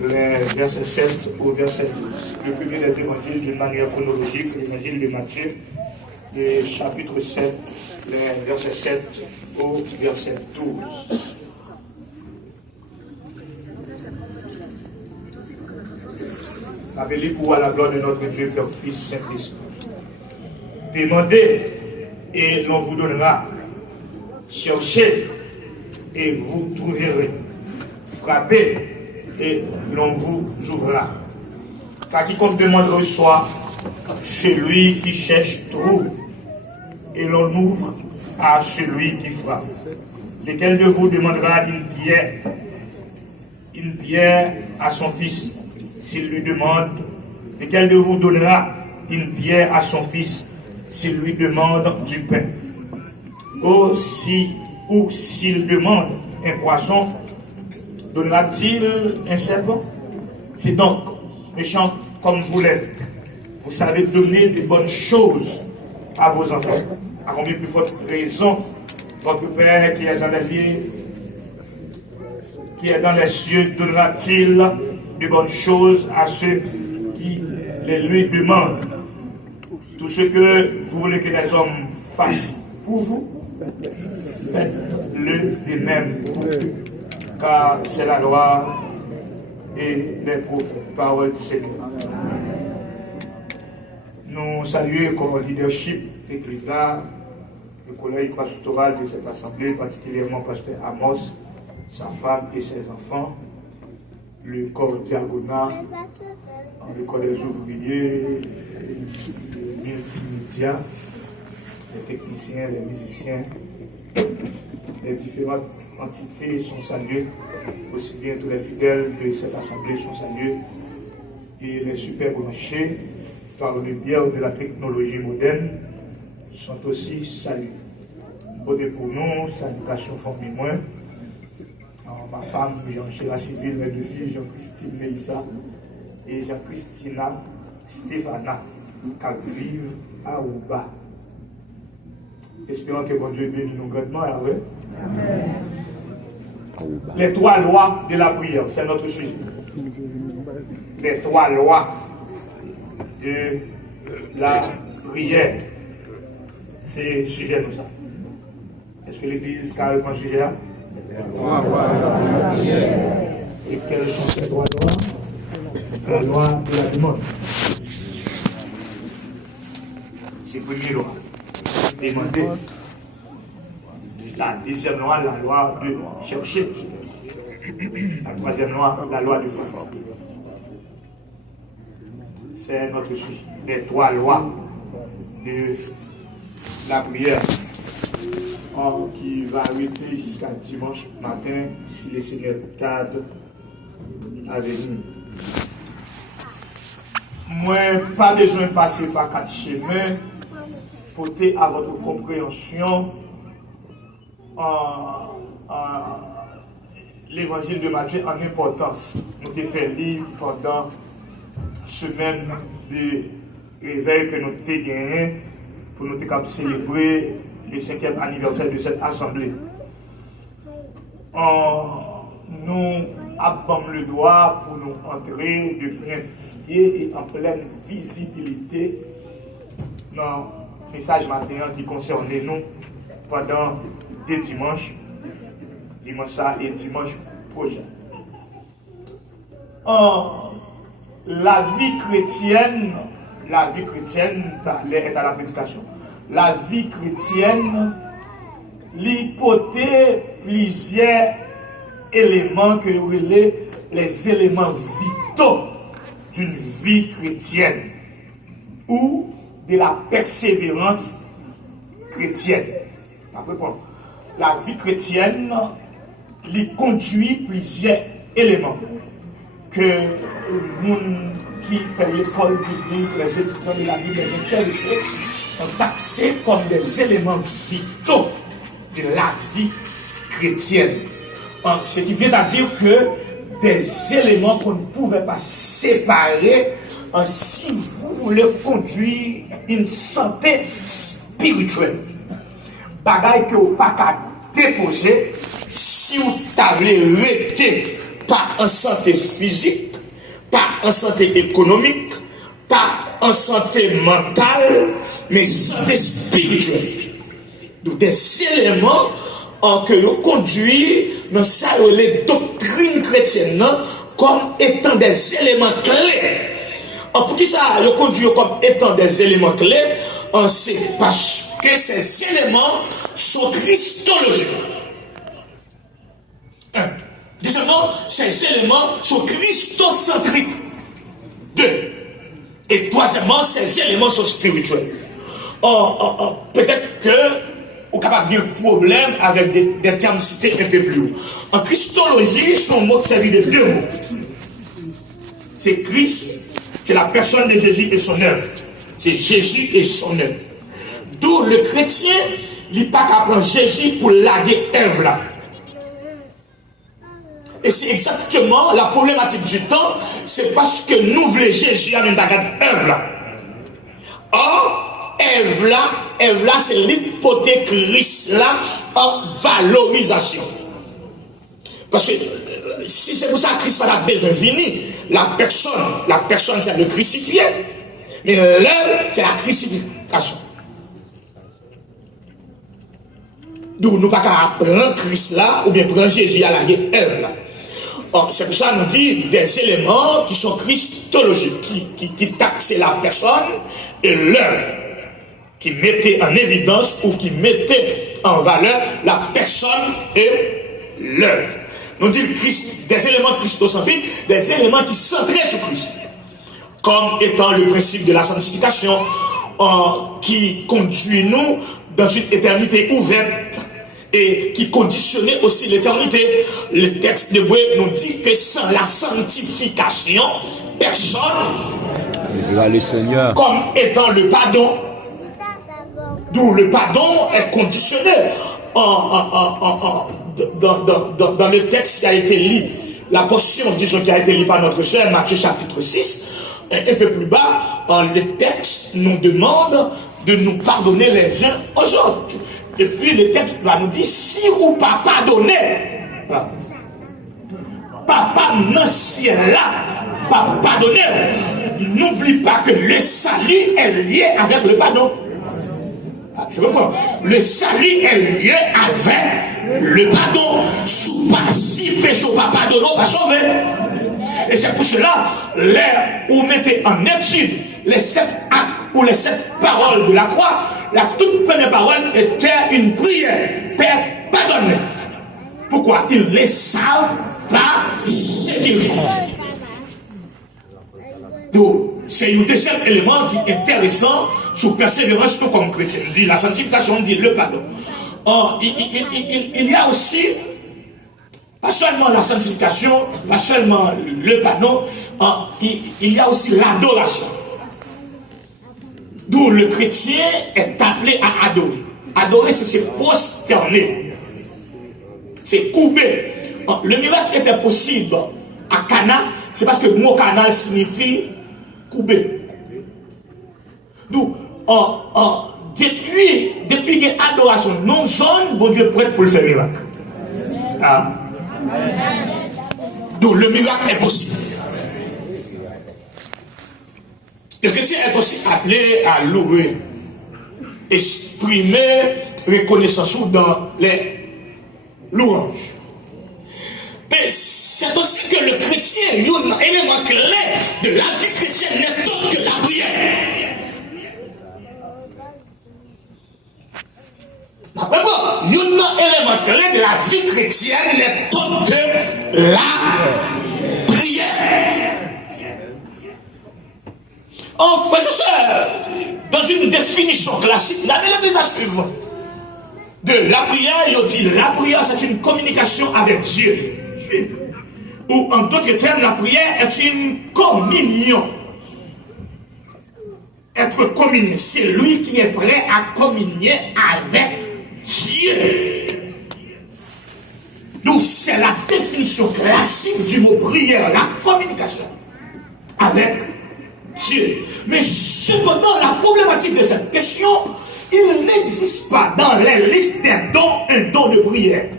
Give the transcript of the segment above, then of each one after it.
les versets 7 au verset 12. Le premier des évangiles d'une manière chronologique, l'évangile de Matthieu, le chapitre 7, les versets 7 au verset 12. Appelez pour la gloire de notre Dieu, Père, Fils, Saint-Esprit. Demandez et l'on vous donnera. Cherchez et vous trouverez. Frappez et l'on vous ouvrira. Car quiconque demande reçoit, celui qui cherche trouve, et l'on ouvre à celui qui frappe. Lequel de vous demandera une pierre à son fils, s'il lui demande? Lequel de vous donnera une pierre à son fils, s'il lui demande du pain? Ou s'il demande un poisson, donnera-t-il un serpent? C'est donc, méchant comme vous l'êtes, vous savez donner de bonnes choses à vos enfants. À combien plus forte raison, votre Père qui est dans la vie, qui est dans les cieux, donnera-t-il de bonnes choses à ceux qui les lui demandent? Tout ce que vous voulez que les hommes fassent pour vous, faites-le de même, car c'est la loi et les prophètes. Parole du Seigneur. Nous saluons comme leadership ecclésial le collège pastoral de cette assemblée, particulièrement pasteur Amos, sa femme et ses enfants, le corps diagonal, le corps des ouvriers, les multimédia, les techniciens, les musiciens, les différentes entités sont saluées, aussi bien tous les fidèles de cette assemblée sont salués, et les super branchés par le biais de la technologie moderne sont aussi salués. Beauté pour nous, salutation famille moi. Ma femme, Jean-Chéla Civil, mes deux filles, Jean-Christine Mélissa et Jean-Christina Stéphana, qui vivent à Ouba. Espérons que bon Dieu bénisse nous grandement. Les trois lois de la prière, c'est notre sujet. Les trois lois de la prière, c'est le sujet de ça. Est-ce que l'Église a un sujet là? Et quelles sont ces trois lois? La loi de la demande. C'est la première loi. Demander. La deuxième loi, la loi de chercher. La troisième loi, la loi de faire. C'est notre sujet. Les trois lois de la prière qui va arrêter jusqu'à dimanche matin si le Seigneur tarde à venir. Moi, pas besoin de passer par quatre chemins pour porter à votre compréhension l'évangile de Matthieu en importance. Nous avons fait lire pendant semaine de réveil que nous avons gagné pour nous célébrer le 5e anniversaire de cette assemblée. Nous avons le droit pour nous entrer de plein pied et en pleine visibilité dans le message matériel qui concerne nous pendant 2 dimanches, dimanche ça et dimanche prochain. La vie chrétienne est à la prédication. La vie chrétienne, l'hypothèse, plusieurs éléments que vous voulez, les éléments vitaux d'une vie chrétienne ou de la persévérance chrétienne. La vie chrétienne lui conduit plusieurs éléments que le monde qui fait l'école biblique, les étudiants de la Bible, les intéressés, ont taxé comme des éléments vitaux de la vie chrétienne. Ce qui vient à dire que des éléments qu'on ne pouvait pas séparer si vous voulez conduire une santé spirituelle. Bagaille que vous n'avez pas déposer si vous avez arrêté par une santé physique, pas en santé économique, pas en santé mentale, mais santé spirituelle. Donc des éléments que nous conduisent dans ça, les doctrines chrétiennes comme étant des éléments clés. Pour qui ça nous conduit comme étant des éléments clés? C'est parce que ces éléments sont christologiques. Deuxièmement, ces éléments sont christocentriques. Deux. Et troisièmement, ces éléments sont spirituels. Peut-être que vous êtes capable d'un problème avec des termes cités un peu plus haut. En christologie, son mot servi de deux mots. C'est Christ, c'est la personne de Jésus et son œuvre. C'est Jésus et son œuvre. D'où le chrétien, il n'a pas qu'à prendre Jésus pour laguer œuvre là. Et c'est exactement la problématique du temps, c'est parce que nous voulons Jésus à une bagarre œuvre là. Or, œuvre là, c'est l'hypothèse Christ là en valorisation. Parce que si c'est pour ça que Christ n'a pas besoin de venir, la personne c'est le crucifié, mais l'œuvre c'est la crucifixion. D'où nous pas qu'à prendre Christ là, ou bien prendre Jésus à la œuvre là. C'est pour ça que nous dit des éléments qui sont christologiques, qui taxent la personne et l'œuvre, qui mettaient en évidence ou qui mettaient en valeur la personne et l'œuvre. Nous dit des éléments christocentriques, des éléments qui centraient sur Christ, comme étant le principe de la sanctification, qui conduit nous dans une éternité ouverte, et qui conditionnait aussi l'éternité. Le texte de Hébreu nous dit que sans la sanctification, personne, le Seigneur, comme étant le pardon, d'où le pardon est conditionné dans le texte qui a été lu, la portion, disons, qui a été lue par notre sœur, Matthieu chapitre 6, un peu plus bas, le texte nous demande de nous pardonner les uns aux autres. Et puis le texte va nous dire, si vous pas pardonné, papa dans le ciel là, pas pardonné, n'oublie pas que le salut est lié avec le pardon. Je reprends. Le salut est lié avec le pardon. Si péché pas pardonné, pas sauvé. Et c'est pour cela, où vous mettez en étude les 7 actes ou les 7 paroles de la croix, la toute première parole était une prière. Père, pardonne-les. Pourquoi? Ils ne savent pas ce qu'ils font. Donc, c'est un deuxième élément qui est intéressant sur persévérance comme chrétien. On dit la sanctification, on dit le pardon. Il y a aussi, pas seulement la sanctification, pas seulement le pardon, il y a aussi l'adoration. D'où le chrétien est appelé à adorer. Adorer, c'est se prosterner. C'est couper. Le miracle était possible à Cana, c'est parce que le mot Cana signifie couper. D'où, depuis l'adoration non zone, bon Dieu est prêt pour le faire miracle. D'où le miracle est possible. Le chrétien est aussi appelé à louer, exprimer reconnaissance dans les louanges. Mais c'est aussi que le chrétien, un élément clé de la vie chrétienne n'est autre que la prière. D'après moi, un élément clé de la vie chrétienne n'est autre que la prière. En faisant ça, dans une définition classique, la message suivant de la prière, il dit la prière c'est une communication avec Dieu. Ou en d'autres termes, la prière est une communion. Être communié, c'est lui qui est prêt à communier avec Dieu. Donc c'est la définition classique du mot prière, la communication avec Dieu. Mais cependant, la problématique de cette question, il n'existe pas dans les listes des dons un don de prière.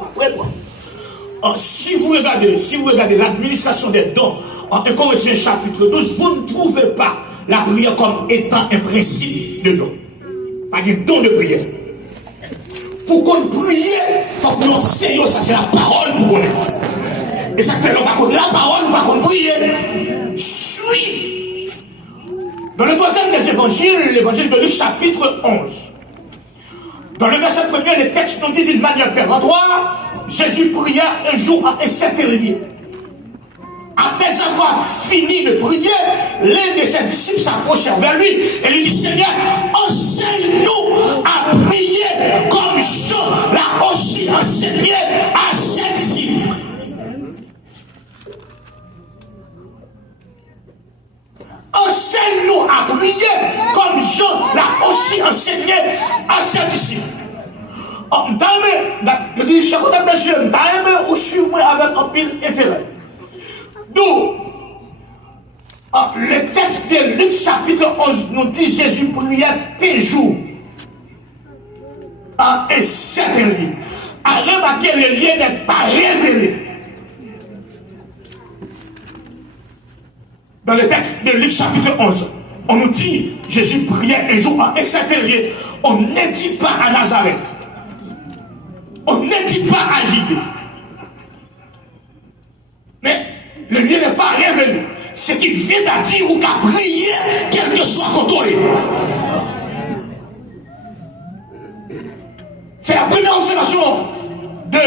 Après quoi? si vous regardez l'administration des dons, en 1 Corinthiens chapitre 12, vous ne trouvez pas la prière comme étant un principe de don. Pas de don de prière. Pour qu'on prie, il faut que nous enseignions, ça c'est la parole pour connaître. Et ça fait non, par contre, la parole, ou par contre, prier. Suis. Dans le troisième des évangiles, l'évangile de Luc chapitre 11. Dans le verset premier, les textes nous disent d'une manière péremptoire, Jésus pria un jour à un certain lieu. Après avoir fini de prier, l'un de ses disciples s'approcha vers lui et lui dit, Seigneur, enseigne-nous à prier comme Jean l'a aussi enseigné à ses disciples. Enseigne-nous à prier comme Jean l'a aussi enseigné à ses disciples. Je dis, chaque fois que je ou suivre avec un pile intérêt. D'où le texte de Luc chapitre 11 nous dit Jésus priait toujours en un certain lieu. À remarquer, le lieu n'est pas révélé. Dans le texte de Luc chapitre 11, on nous dit Jésus priait un jour en un certain lieu. On ne dit pas à Nazareth. On ne dit pas à Judée. Mais le lieu n'est pas révélé. Ce qui vient à dire ou qu'à prier, quel que soit côté. C'est la première observation de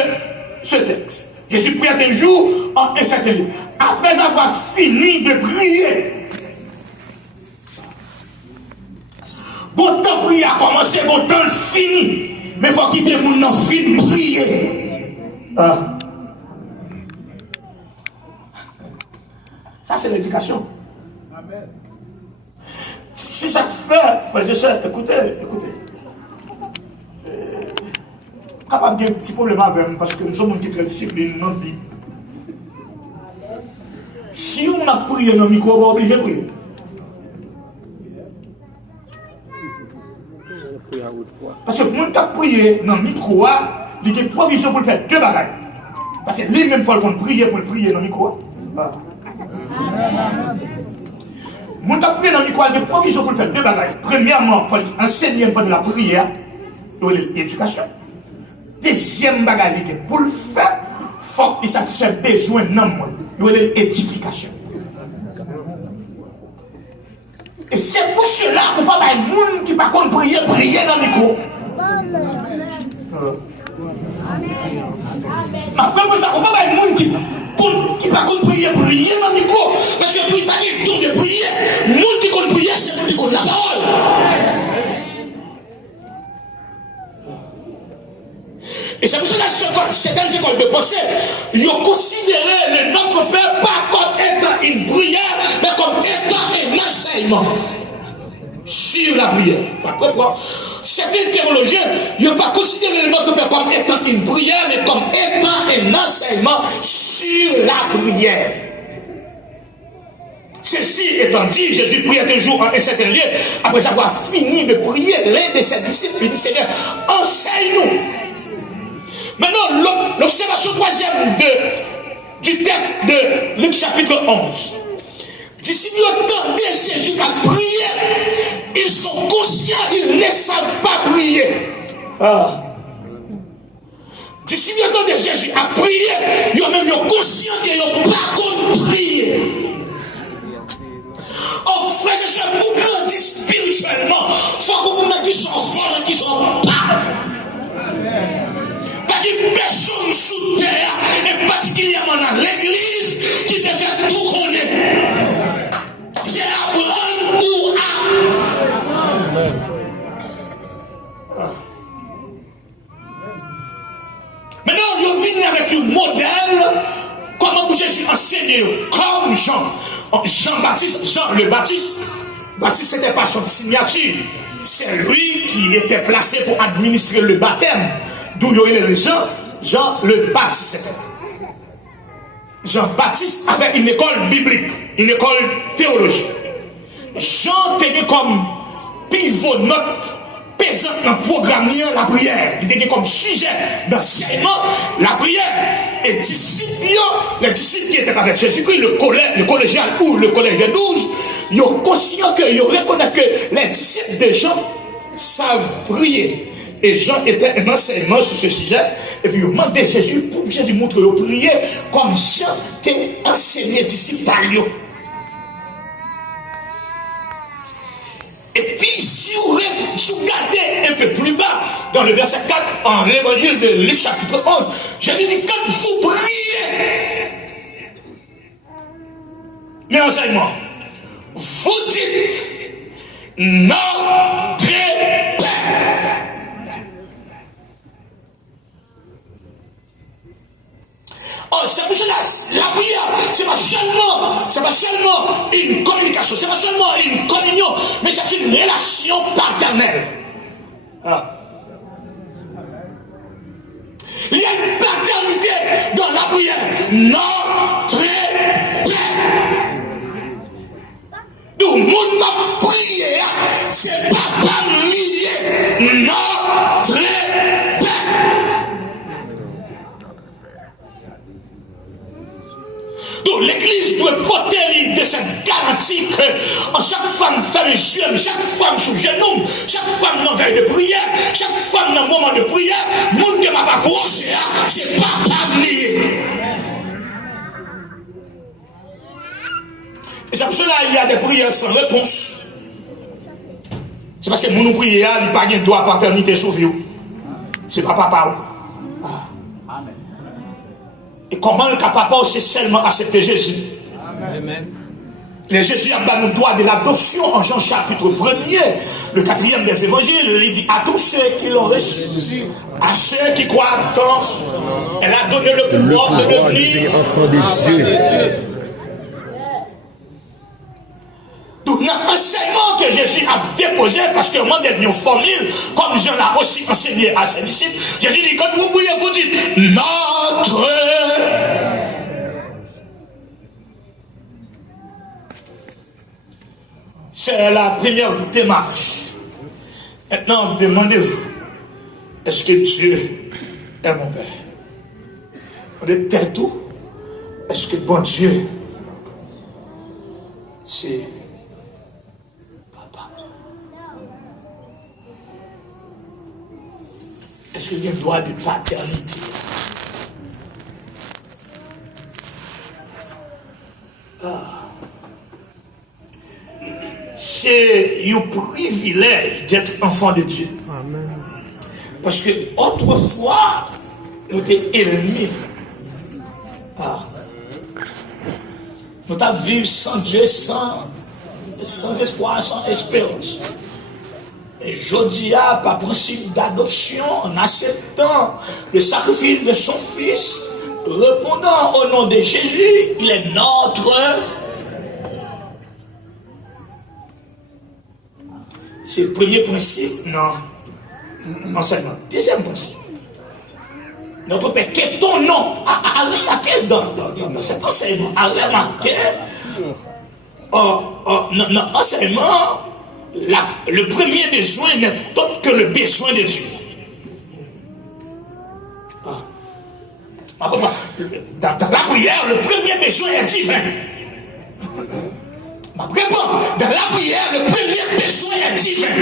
ce texte. Jésus priait un jour en un certain lieu. Après avoir fini de prier, bon temps prier a commencé, bon temps fini. Mais il faut quitter mon nom fin de prier. Ça, c'est l'éducation. Amen. Si ça fait, frères et sœurs, écoutez. Capable d'un petit problème avec nous, parce que nous sommes une petite discipline, non Bible. Si on a prié dans le micro, on va obliger de prier. Parce que quand tu as prié dans le micro, il y a des provisions pour le faire deux bagages. Parce que lui-même, il faut qu'on prie pour le prier dans le micro. Mon t'as prié dans le micro, il y a des provisions pour le faire deux bagages. Premièrement, il faut enseigner pendant la prière, l'éducation. Deuxième bagage, pour le faire, il faut qu'il satisfasse besoin de l'édification. Et c'est pour cela qu'on ne peut pas de monde qui ne peut pas prier dans le micro. Après, pour ça, on ne peut pas de monde qui ne peut pas prier dans le micro. Parce que pour ne pas de tout de prier, le monde qui peut prier, c'est le monde qui connaît la parole. Et c'est pour cela que certaines écoles de pensée, ils ont considéré le Notre Père pas comme étant une prière, mais comme étant un enseignement sur la prière. Certains théologiens, ils n'ont pas considéré le Notre Père comme étant une prière, mais comme étant un enseignement sur la prière. Ceci étant dit, Jésus priait un jour en un certain lieu, après avoir fini de prier, l'un de ses disciples lui dit, Seigneur, enseigne-nous. Maintenant, l'observation troisième du texte de Luc chapitre 11. Disciples entendent Jésus à prier, ils sont conscients, ils ne savent pas prier. Disciples entendent Jésus à prier, ils sont même conscients qu'ils n'ont pas compris prier. Oh frère, c'est ça, pour grandir spirituellement, il faut que vous qui sont forts et qui sont pas. Personne sous terre, et particulièrement dans l'église, qui te fait tout connaître. C'est Abraham ou Maintenant, je viens avec un modèle, comment Jésus enseigné, comme Jean-Baptiste, Jean le Baptiste. Baptiste, ce n'était pas son signature, c'est lui qui était placé pour administrer le baptême. D'où il y aurait Jean le Baptiste. Jean-Baptiste avait une école biblique, une école théologique. Jean était comme pivot, notre pesant dans le programme la prière. Il était comme sujet d'enseignement la prière. et disciples, les disciples qui étaient avec Jésus-Christ, le collégial ou le collège de 12, ils sont conscients qu'ils reconnaissent que les disciples de Jean savent prier. Et Jean était un enseignement sur ce sujet. Et puis il demandait à Jésus pour que Jésus montre le prier comme Jean était enseigné disciple par lui. Et puis si vous regardez un peu plus bas, dans le verset 4, en l'évangile de Luc chapitre 11, Jésus dit quand vous priez, mais enseignement, vous dites notre Père. Oh, c'est pour cela, la prière, c'est pas seulement une communication, c'est pas seulement une communion, mais c'est une relation paternelle. Ah. Il y a une paternité dans la prière. Notre Père. Donc, mon ma prière, c'est pas lié. Notre Père. Donc l'église doit porter de cette garantie que chaque femme fait le jeûne, chaque femme sous genou, chaque femme dans veille de prière, chaque femme dans moment de prière, monde ne va pas croiser, c'est pas lié. Et c'est pour cela qu'il y a des prières sans réponse. C'est parce que mon prière, il n'y a pas de droit à paternité sur vous. C'est pas papa. Et comment le papa c'est seulement accepter Jésus. Amen. Les Jésus a donné le droit de l'adoption en Jean chapitre 1er, le 4e des évangiles. Il dit à tous ceux qui l'ont reçu, à ceux qui croient tant, elle a donné le pouvoir de devenir enfants de Dieu. Donc, l'enseignement que Jésus a déposé, parce que moi, d'être une formule, comme Jean l'a aussi enseigné à ses disciples, Jésus dit, quand vous priez, vous dites, notre. C'est la première démarche. Maintenant, demandez-vous, est-ce que Dieu est mon Père? On est tel tout. Est-ce que bon Dieu, c'est est-ce qu'il y a un droit de paternité? C'est un privilège d'être enfant de Dieu. Amen. Parce que autrefois, nous étions ennemis. Nous avons vécu sans Dieu, sans espoir, sans espérance. Et je par principe d'adoption, en acceptant le sacrifice de son fils, répondant au nom de Jésus, il est notre. C'est le premier principe, non seulement. Deuxième principe. Notre Père, quel est ton nom? À remarquer dans cet enseignement, à remarquer dans l'enseignement, le premier besoin n'est autre que le besoin de Dieu. Dans la prière, le premier besoin est divin. Dans la prière, le premier besoin est divin.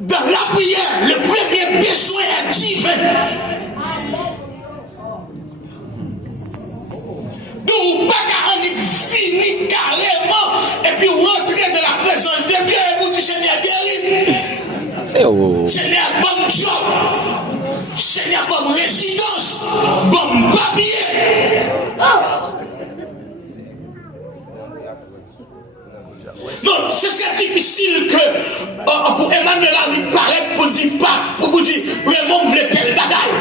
Dans la prière, le premier besoin est divin. Donc, pas qu'à finir carrément et puis rentrer dans la présence de Dieu et vous dire Seigneur guéri. Seigneur bon job. Seigneur bonne résidence. Bon papier. Non, ce serait difficile que pour Emmanuel il paraît pour dire pas, pour vous dire vraiment vous voulez telle bataille.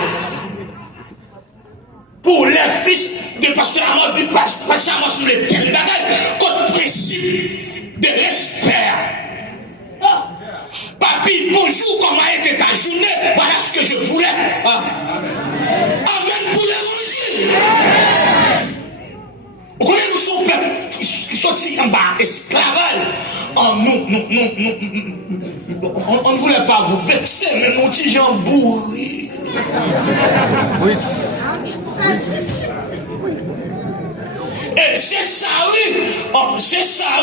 Pour les fils de pasteur Amos dit pasteur Amos vous voulez telle bataille contre principe de respect. Papi, bonjour, comment était ta journée? Voilà ce que je voulais. Amen pour l'évangile. Vous connaissez, nous sommes peuple qui sont en bas, esclavage, en on ne voulait pas vous vexer, mais mon petit Jean bourri. Oui. Et c'est ça,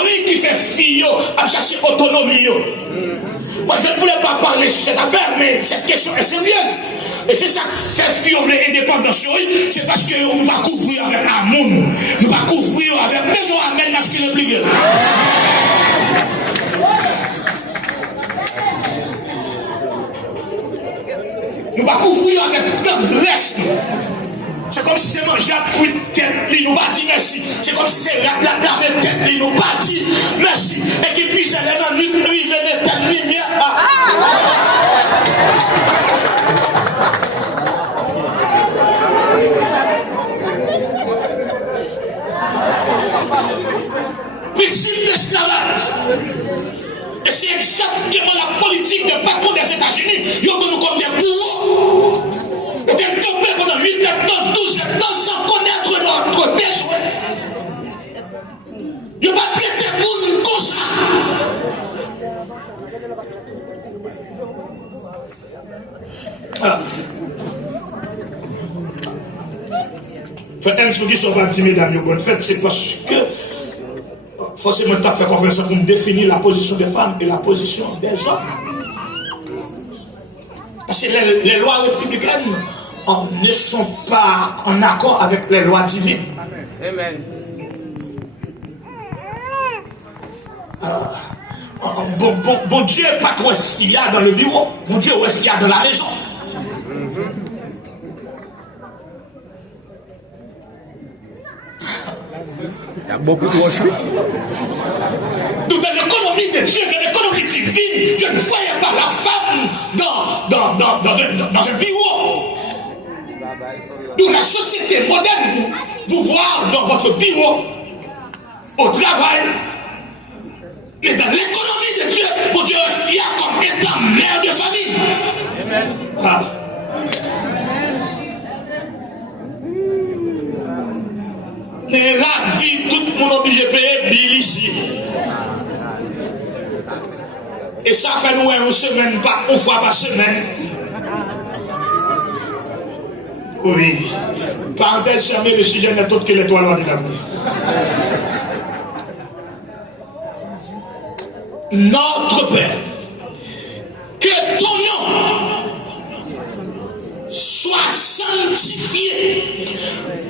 oui, qui fait fille à chercher autonomie. Moi, je ne voulais pas parler sur cette affaire, mais cette question est sérieuse. Et c'est ça qui fait fille indépendance, c'est parce que nous ne pas couvrir avec amour, nous ne pas couvrir avec maison amène masculin obligé. Nous ne pas couvrir avec tendresse. C'est comme si c'est manger à coup de tête, il nous pas dit merci. C'est comme si c'est la tête, il nous pas dit merci. Et qui puisse aller dans l'une rive de tête lumière. Principe d'esclavage. Et c'est exactement la politique de patron des États-Unis. Ils ont nous comme des bourreaux. Nous sommes tombés pendant 8 ans, 12 ans, sans connaître notre besoin. Ils n'ont pas traité le monde comme ça. Faites un qui sont pas timide, mesdames, bonne fête, c'est parce que forcément, tu as fait confiance pour me définir la position des femmes et la position des hommes. Parce que les lois républicaines ne sont pas en accord avec les lois divines. Amen. Bon Dieu, pas trop ce qu'il y a dans le bureau. Bon Dieu, où est-ce qu'il y a dans la maison. Il y a beaucoup de rochers. Donc dans l'économie de Dieu, dans l'économie divine, Dieu ne voyait pas la femme dans un bureau. Donc la société moderne vous voit dans votre bureau, au travail. Mais dans l'économie de Dieu, mon Dieu est fier comme étant mère de famille. Amen. Ah. Mais la vie, tout le monde est obligé de payer bill ici. Et ça fait nous une semaine, pas une fois par semaine. Oui. Parenthèse fermée, le sujet n'est autre que l'étoile en l'amour. Notre Père, que ton nom soit sanctifié.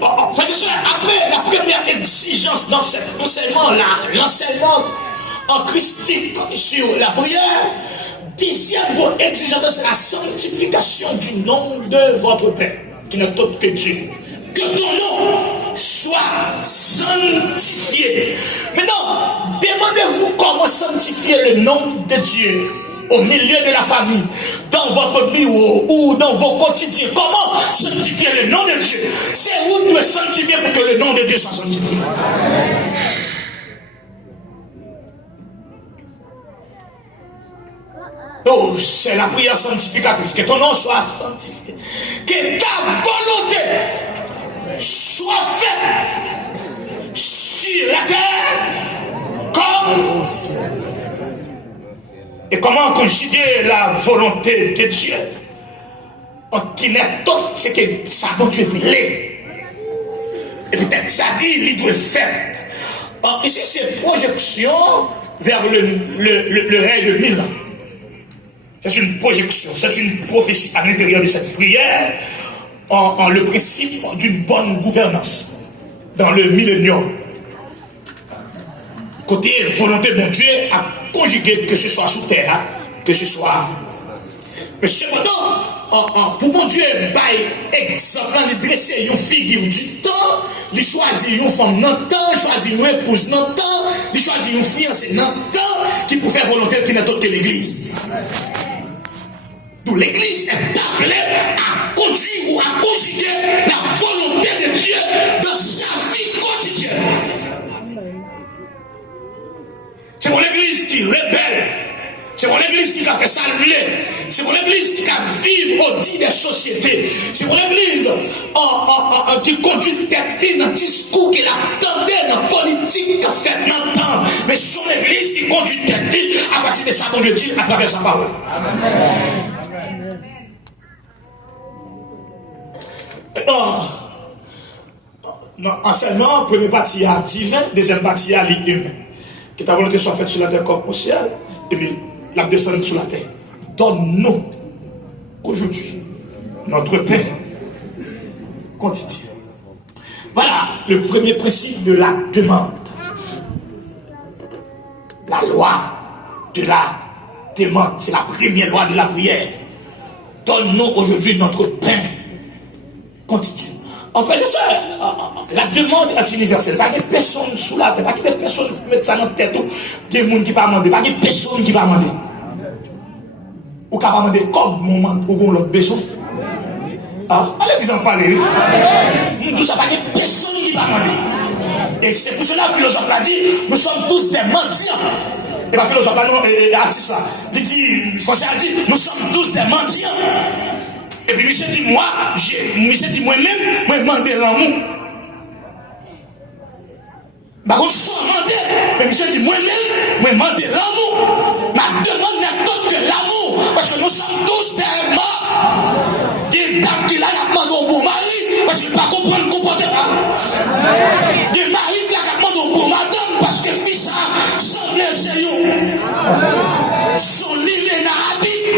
Après la première exigence dans cet enseignement-là, l'enseignement en christique sur la prière, deuxième exigence, c'est la sanctification du nom de votre Père, qui n'est autre que Dieu. Que ton nom soit sanctifié. Maintenant, demandez-vous comment sanctifier le nom de Dieu au milieu de la famille, dans votre bureau ou dans vos quotidiens. Comment sanctifier le nom de Dieu? C'est où vous devez sanctifier pour que le nom de Dieu soit sanctifié. Oh, c'est la prière sanctificatrice. Que ton nom soit sanctifié. Que ta volonté soit faite sur la terre comme. Et comment conjuguer la volonté de Dieu qui n'est autre, c'est que ça dont Dieu voulait. Et peut-être ça dit, il doit faire. Ici, c'est projection vers le règne de 1000 ans. C'est une projection, c'est une prophétie à l'intérieur de cette prière en le principe d'une bonne gouvernance dans le millénium. Côté volonté de mon Dieu à conjuguer, que ce soit sous terre, que ce soit. Mais cependant, pour mon Dieu, par exemple, il dresse une figure du temps, il choisit une femme dans le temps, il choisit une épouse dans le temps, il choisit une fiancée dans le temps, qui pour faire volonté qui n'est autre que l'église. Donc l'église est appelée à conduire ou à conjuguer la volonté de Dieu dans sa vie quotidienne. C'est mon église qui rebelle. C'est mon église qui a fait saluer. C'est pour l'église qui vive au dit des sociétés. C'est pour l'église qui conduit tête dans le discours qu'elle attendait dans la politique qu'a fait maintenant. Mais son église qui conduit tête à partir de ça qu'on lui dit à travers sa parole. Amen. Enseignement, première partie à divin, deuxième partie à l'humain. Que ta volonté soit faite sur la terre comme au ciel, et puis la descendre sur la terre. Donne-nous aujourd'hui notre pain quotidien. Voilà le premier principe de la demande. La loi de la demande, c'est la première loi de la prière. Donne-nous aujourd'hui notre pain quotidien. En fait, c'est ça, la demande est universelle. Pas de personne sous la tête, pas de personne qui met ça dans la tête, des gens qui ne pas demander, pas de personne qui ne va demander. Ou qui ne va demander comme moment où on a besoin. Ah, allez, disons parler. Nous ça, pas de personne qui ne va demander. Et c'est pour cela que le philosophe l'a dit, nous sommes tous des mendiants. Et le philosophe là, l'artiste là, il dit, Français a dit, nous sommes tous des mendiants. Et puis Michel dit, moi-même, moi demande l'amour. Par contre, sans demander, mais Michel dit, moi-même, moi demande l'amour. Ma demande n'est pas que l'amour. Parce que nous sommes tous des morts. Des dames qui là, demandent au bon mari, parce qu'il ne peut pas comprendre le comportement. Des maris qui demandent au bon madame, parce que fils ça, semble sérieux. Son lit est arabique.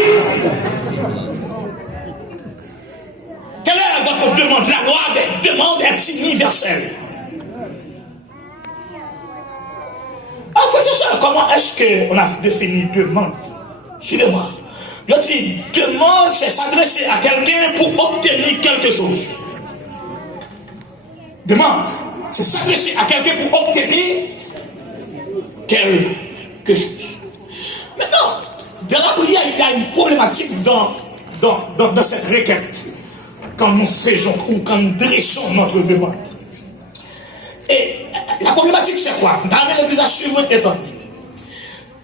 Quelle est votre demande? La loi des demandes est universelle. En fait, c'est ça. Comment est-ce qu'on a défini demande? Suivez-moi. Le dit demande, c'est s'adresser à quelqu'un pour obtenir quelque chose. Demande, c'est s'adresser à quelqu'un pour obtenir quelque chose. Maintenant, dans la prière, il y a une problématique dans cette requête. Quand nous faisons ou quand nous dressons notre demande. Et la problématique c'est quoi? Dans l'église suivante étant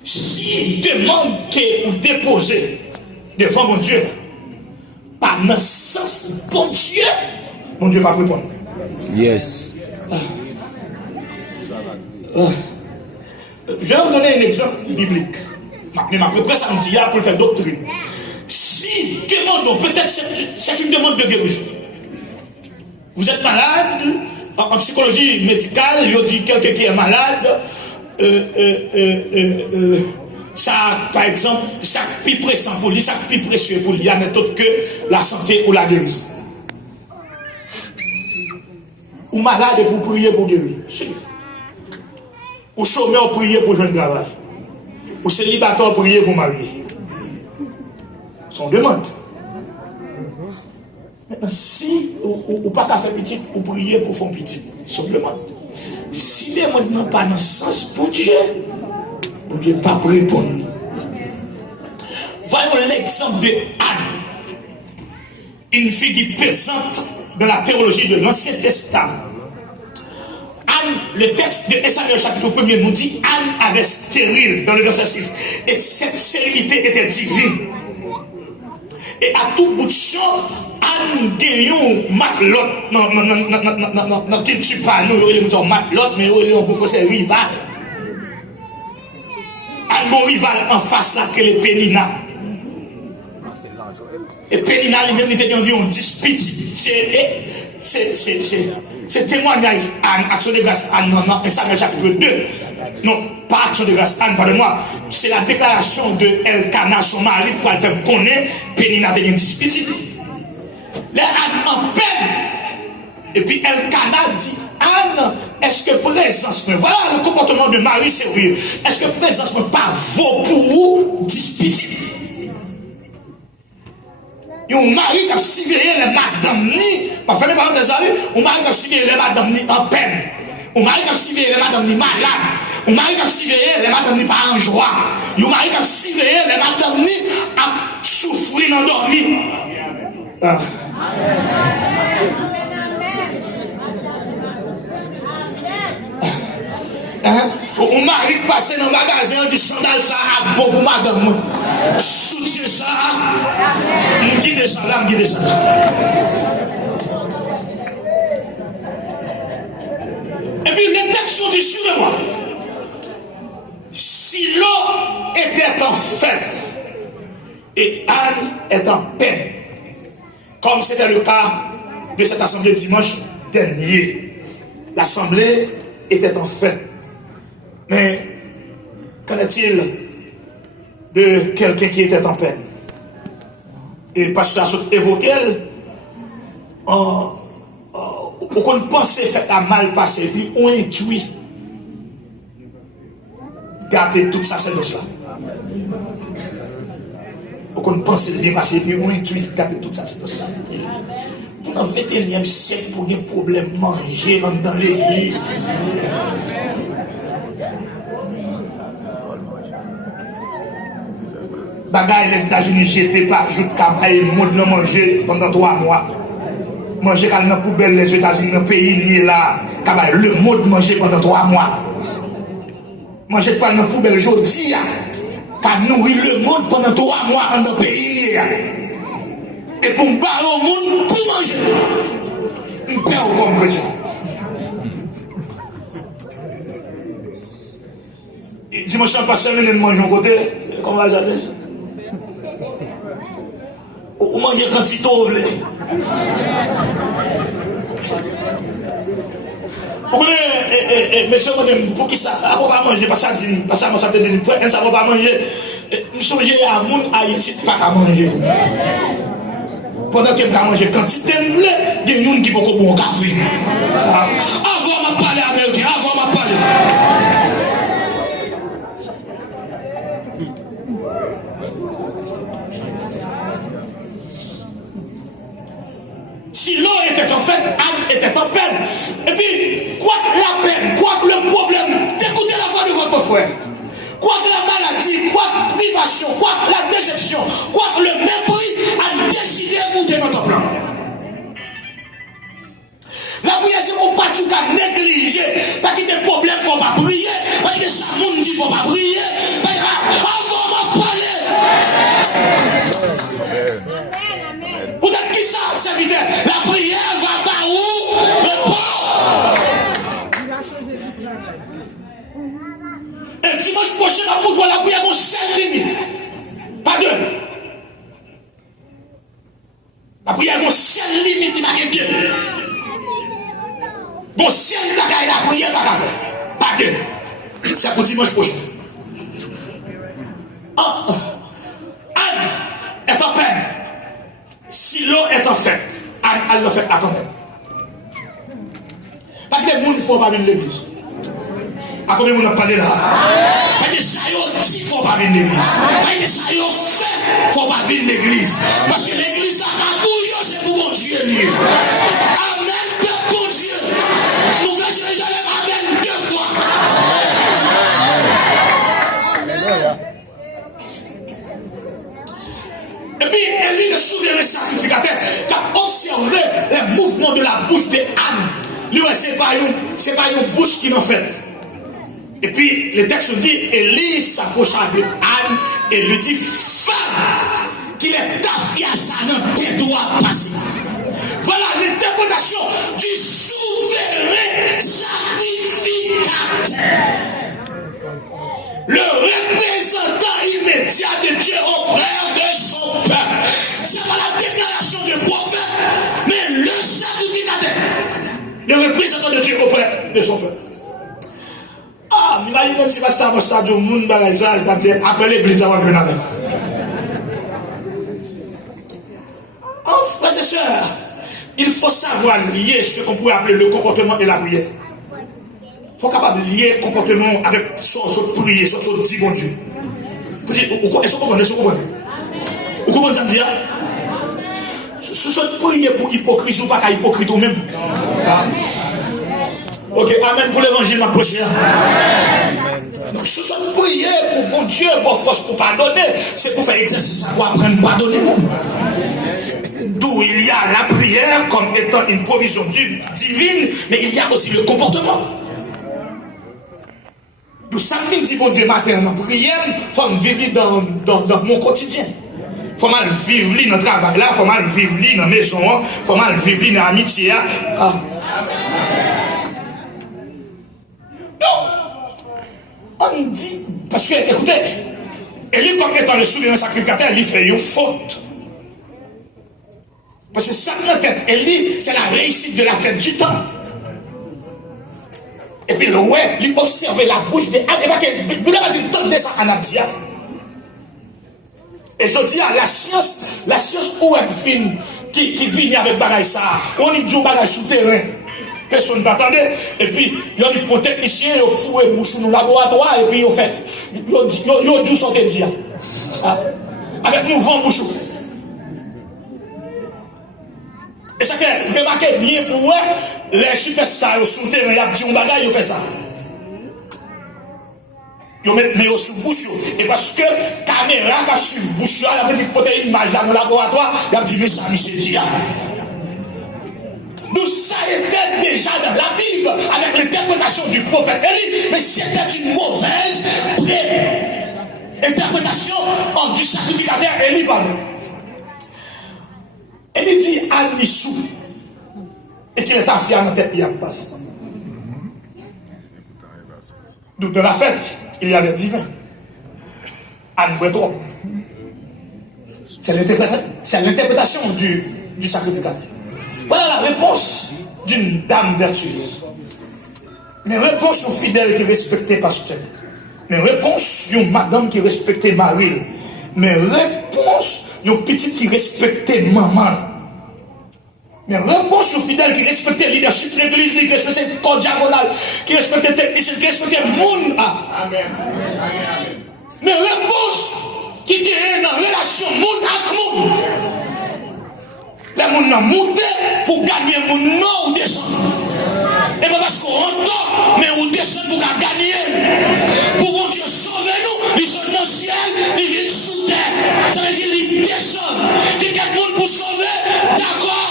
si demande que vous déposez devant mon Dieu, par le sens bon Dieu va répondre. Yes. Je vais vous donner un exemple biblique. Mais ma préparation ça me dit pour faire doctrine. Si demandons, peut-être c'est une demande de guérison. Vous êtes malade, en psychologie médicale, il dit quelqu'un qui est malade, ça, par exemple, ça plus pressant pour lui, ça plus précieux pour lui, il n'y a autre que la santé ou la guérison. Ou malade pour prier pour guérir. Ou chômeur pour prier pour jeune travail. Ou célibataire pour prier pour marier. Son demande. Maintenant, si ou pas qu'à faire petit, ou prier pour faire petit, son demande. Si les demandes n'ont pas dans le sens pour Dieu ne pas répondre. Voyons l'exemple de Anne, une fille qui est présente dans la théologie de l'Ancien Testament. Anne, le texte de Samuel chapitre 1er nous dit Anne avait stérile dans le verset 6. Et cette stérilité était divine. Et à tout bout de champ, Anne gagne matelote. Non, qui ne tue pas, nous, nous disons matelote, mais on peut faire rival. Anne, mon rival en face là, que les Pénina. Et Pénina, lui-même, il était environ 10 petits. C'est témoignage Anne, action de grâce Anne, non, Samuel chapitre 2. Non, pas action de grâce Anne, pardonnez-moi. C'est la déclaration de Elkana, son mari, pour le faire connaître, Pénina devient 10 petits. Les Anne en peine. Et puis Elkana dit, Anne, est-ce que présence, voilà le comportement de Marie sérieux. Est-ce que présence pas vaut pour vous 10 petits? Un mari qui a civilé les madames ni, ma famille par exemple, un mari qui a civilé les madames ni en peine, un mari qui a civilé les madames ni malade, un mari qui a civilé les madames ni pas en joie, un mari qui a civilé les madames ni à souffrir dans dormir. Ah. Un mari qui passe dans le magasin du sandal ça a beaucoup madame. Soutiens ça. Guide ça là, guide ça. Et puis les textes sont dit, suivez-moi. Si l'eau était en fête et Anne est en peine, comme c'était le cas de cette assemblée dimanche dernier, l'assemblée était en fête. Mais qu'en est-il de quelqu'un qui était en peine? Et pasteur a évoqué, on pense fait à mal passer, puis on intuit garder toute sa séance là. On pense bien passer, puis on intuit garder toute sa séance là. Pour le 21e siècle, pour des problèmes manger dans l'église. Bagaille les États-Unis, j'étais pas, je travaille, le monde n'a mangé pendant 3 mois. Manger quand dans la poubelle, les États-Unis, dans le pays, ni là, le monde manger pendant 3 mois. Manger pas dans la poubelle, je dis, qu'à nourrir le monde pendant 3 mois dans le pays, et pour me barrer au monde pour manger. Je perds comme chrétien. Dimanche, pasteur, nous mangeons à côté, comment va jamais? Ou manger quantité vous voulez. Vous voulez, monsieur, pour qui ça? On va manger, pas ça dit, pas ça, ça peut dire, on ne va pas manger. Nous sommes à moun Haïti, pas qu'à manger. Pendant que je mange quantité, il y a des gens qui vont boire un café. Avant de parler américain, avant de parler. Si l'eau était en fait, Anne était en peine. Et puis, quoi que la peine, quoi que le problème, écoutez la voix de votre frère. Quoi que la maladie, quoi que la privation, quoi que la déception, quoi que le mépris, a décidé de monter notre plan. La prière, c'est pour pas tout cas négliger. Pas qu'il y ait des problèmes, il ne faut pas prier. Pas qu'il y ait ça, il ne faut pas prier. Avant de parler. Peut-être qui ça, serviteur? La prière va par où? Le port. Et dimanche prochain, la prière va seule limite. Pas deux. La prière va seule limite, il m'a dit bien. Bon, si elle n'a pas la prière, pas deux. C'est pour dimanche prochain. Anne est en peine. Si l'eau est en fête, Anne l'a fait à quand même. Pas que les gens ne font pas venir l'église. À combien de gens ont parlé là? Pas que ça y dit, il ne faut pas venir l'église. Pas que ça y fait, il ne faut pas venir l'église. Parce que l'église n'a pas bouillon, c'est pour mon Dieu. Amen, peuple bon Dieu. Nous faisons Jérusalem, amen, 2 fois. Et puis, Élie, le souverain sacrificateur, qui a observé les mouvements de la bouche de Anne. Lui, ce n'est pas une bouche qui l'a faite. Et puis, le texte dit, Élie s'approcha de Anne et lui dit, femme, qu'il est ta fiasse, tes doigts passés. Voilà l'interprétation du souverain sacrificateur. Le représentant immédiat de Dieu auprès de son peuple. Ce n'est pas la déclaration du prophète, mais le sacrificateur. Le représentant de Dieu auprès de son peuple. Ah, imagine même si c'est un stade où le monde va appeler l'église à venir avec. Oh, frères et sœurs, il faut savoir lier ce qu'on pourrait appeler le comportement et la prière. Il faut capable de lier le comportement avec son prière, son dit bon Dieu. Est-ce que vous comprenez? Vous comprenez ce que je veux dire? Ce sont prier pour hypocrisie ou pas qu'à hypocrite ou même. Ok, amen pour l'évangile, ma prochaine. Donc, ce sont prier pour bon Dieu, pour force, pour pardonner. C'est pour faire exercice, pour apprendre à pardonner. D'où il y a la prière comme étant une provision divine, mais il y a aussi le comportement. Nous savons dit bon Dieu matin, nous prions, il faut vivre dans mon quotidien. Il faut mal vivre dans le travail là, il faut mal vivre dans la maison, il faut mal vivre dans l'amitié. Ah. On dit, parce que, écoutez, Élie, comme étant le souverain sacrificateur, il fait une faute. Parce que ça, Élie, c'est la réussite de la fête du temps. Et puis, le ouais, il observait la bouche des ânes. Et bien, nous l'avons dit, tant de ça en Abdia. Et je dis, la science où elle vient, qui vient avec bagaille ça, on y dit bagaille souterrain. Personne n'attendait. Et puis, il y a des techniciens, ils ont foué bouche dans le laboratoire, et puis ils ont fait. Ils ont dû sortir dire. Avec mouvement bouche. Et ça que remarquez bien pour eux, les superstars sous terrain, il y a dit un bagage, ils ont fait ça. Ils mettent mes sous bouche. Et parce que caméra qui a suivi bouche, il a dit côté image dans le laboratoire, il a dit mais ça, monsieur dit. Nous, ça était déjà dans la Bible avec l'interprétation du prophète Élie, mais c'était une mauvaise interprétation du sacrificateur Élie. Élie dit à Nissou et qu'il est affaire dans la tête, il y a passe. Donc, dans la fête, il y a les divins. Anne Breton. C'est l'interprétation du sacrificateur. Voilà la réponse d'une dame vertueuse. Mes réponses aux fidèles qui respectaient pasteur. Mes réponses d'une madame qui respectait Marie. Mes réponses d'une petite qui respectait maman. Mes réponses aux fidèles qui respectaient le leadership de l'église, qui respectaient le corps diagonal, qui respectaient le technicien, qui respectaient le monde. Amen. Mes réponses qui étaient dans la relation monde avec monde. Les gens ont monté pour gagner mon nom ou descendre. Et pas parce qu'on rentre, mais on descend pour gagner. Pour mon Dieu sauver nous, ils sont dans le ciel, ils viennent sous terre. Ça veut dire qu'ils descendent. Quelqu'un de monde pour sauver, d'accord,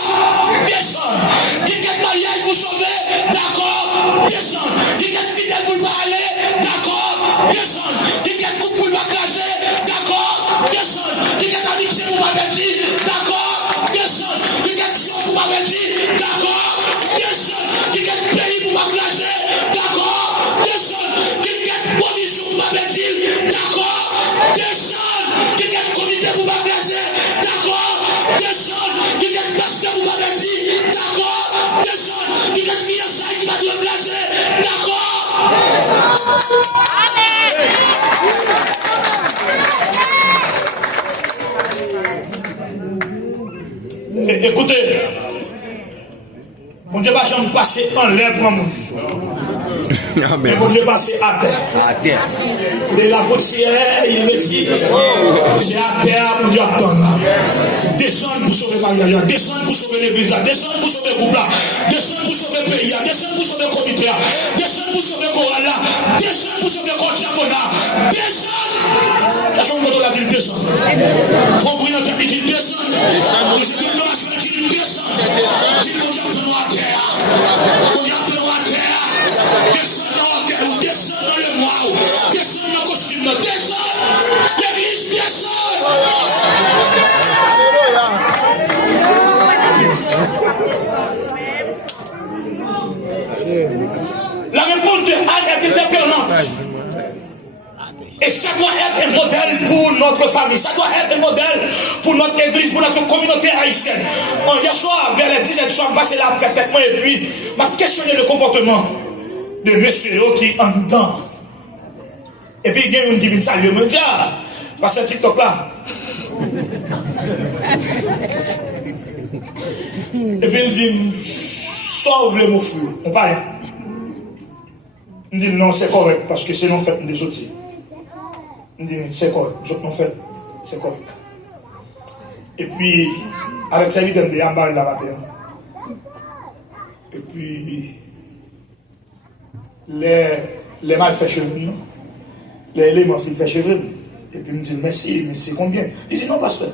descendre. Quelqu'un de mariage pour sauver, d'accord, descendre. Quelqu'un de fidèle pour parler, d'accord, descendre. Quelqu'un de couple pour pas craser, d'accord, descendre. Quelqu'un d'amitié pour pas perdre, d'accord, descendre. Quelqu'un de sion pour pas perdre, d'accord, descendre. Quelqu'un de pays pour pas classer, d'accord, descendre. Quelqu'un de position pour pas perdre, d'accord, descendre. Quelqu'un de comité pour pas classer, d'accord, descendre. Quelqu'un de pasteur pour pas perdre, d'accord, descendre. Quelqu'un de fiançailles qui va te placer, d'accord. Écoutez, mon Dieu va jamais passer en l'air pour moi. Mais mon Dieu passe à terre. À terre. Et la potière, il me dit, c'est à terre, mon Dieu attend. Descendre pour sauver Maria, descendre pour sauver l'église, descendre pour sauver le groupe, descendre pour sauver le pays, descendre pour sauver le comité, descendre pour sauver le choral, descendre pour sauver le corps diaconat, descendre. La chambre de la ville descend. Faut brûler notre petit descend. Les écoles de la semaine qui descend. Qui nous dit à terre. On dit à terre. Descend dans terre ou descend dans le mois. Descend dans le costume. Descend. L'église descend. La réponse de Anne est interpellante. Et ça doit être un modèle pour notre famille, ça doit être un modèle pour notre église, pour notre communauté haïtienne. Hier soir, vers les 10h du soir, je passais là tête-moi et puis m'a questionné le comportement de monsieur qui en dedans. Et puis il y a une qui vient saluer, me dit, parce que TikTok là. Et puis il dit, sauve le mot fou, on parle. Il dit, non, c'est correct, parce que c'est non fait des outils. Il dit, c'est correct, en fait, c'est correct. Et puis, avec ça, il donne des emballes la matin. Et puis, les mal fait cheveux, les éléments fait cheveux. Et puis, il me dit, merci, mais c'est combien? Il dit, non, pasteur.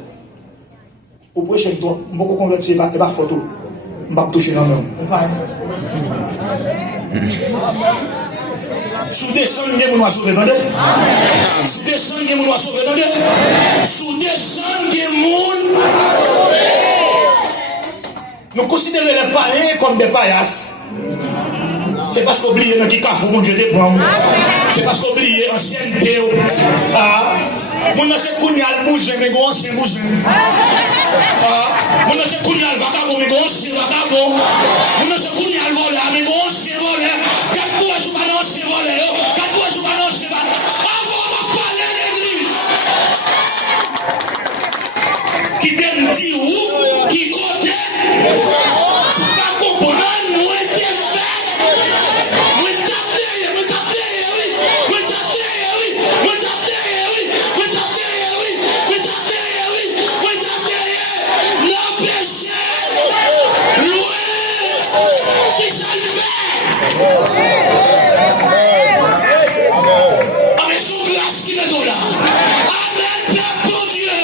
Au prochain tour, je vais convertir, il n'y a pas de photo. Je ne vais pas toucher dans l'homme. Sous descendre, il y a mon sauver, attendez. Sous descendre, il y a mon sauver, attendez. Sous descendre, il y a mon. Nous considérons les païens comme des paillasses. C'est parce qu'on oublie qui cafou mon Dieu des bons. C'est parce qu'on oublie ancienneté. Mon ancien Kounyal bouge, mais bon, c'est bouge. Mon ancien Kounyal vacabo, mais bon, c'est vacabo. Mon ancien Kounyal volé, mais bon, c'est volé. Quatre fois, je balance, c'est volé. Quatre fois, je balance, c'est volé. Avant, on va parler l'église. Qui t'aime dire où, qui côté. Pas comprendre, nous étions faits. Avec son grâce qui me donne là. Amen, Père bon Dieu.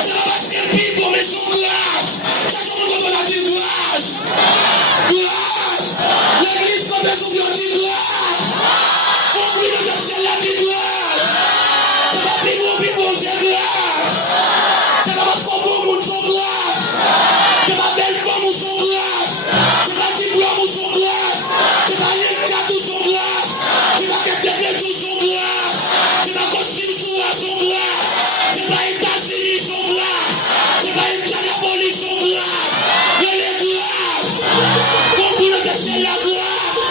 C'est pas parce que c'est bon, mais son grâce. Ça, c'est mon qu'on a dit grâce. Grâce. L'église comme les oubliés ont dit grâce. Faut oublier de faire la dit grâce. C'est pas pibo, c'est grâce. C'est pas parce qu'on bon, son grâce. C'est pas belle femme ou son grâce. C'est pas diplôme ou son grâce. C'est pas l'éclat ou son grâce. C'est pas quelqu'un tout son grâce. C'est pas costume sous son grâce. C'est pas États-Unis son grâce. C'est pas une diabolie son grâce. Mais les grâces. Comprenez que c'est la grâce.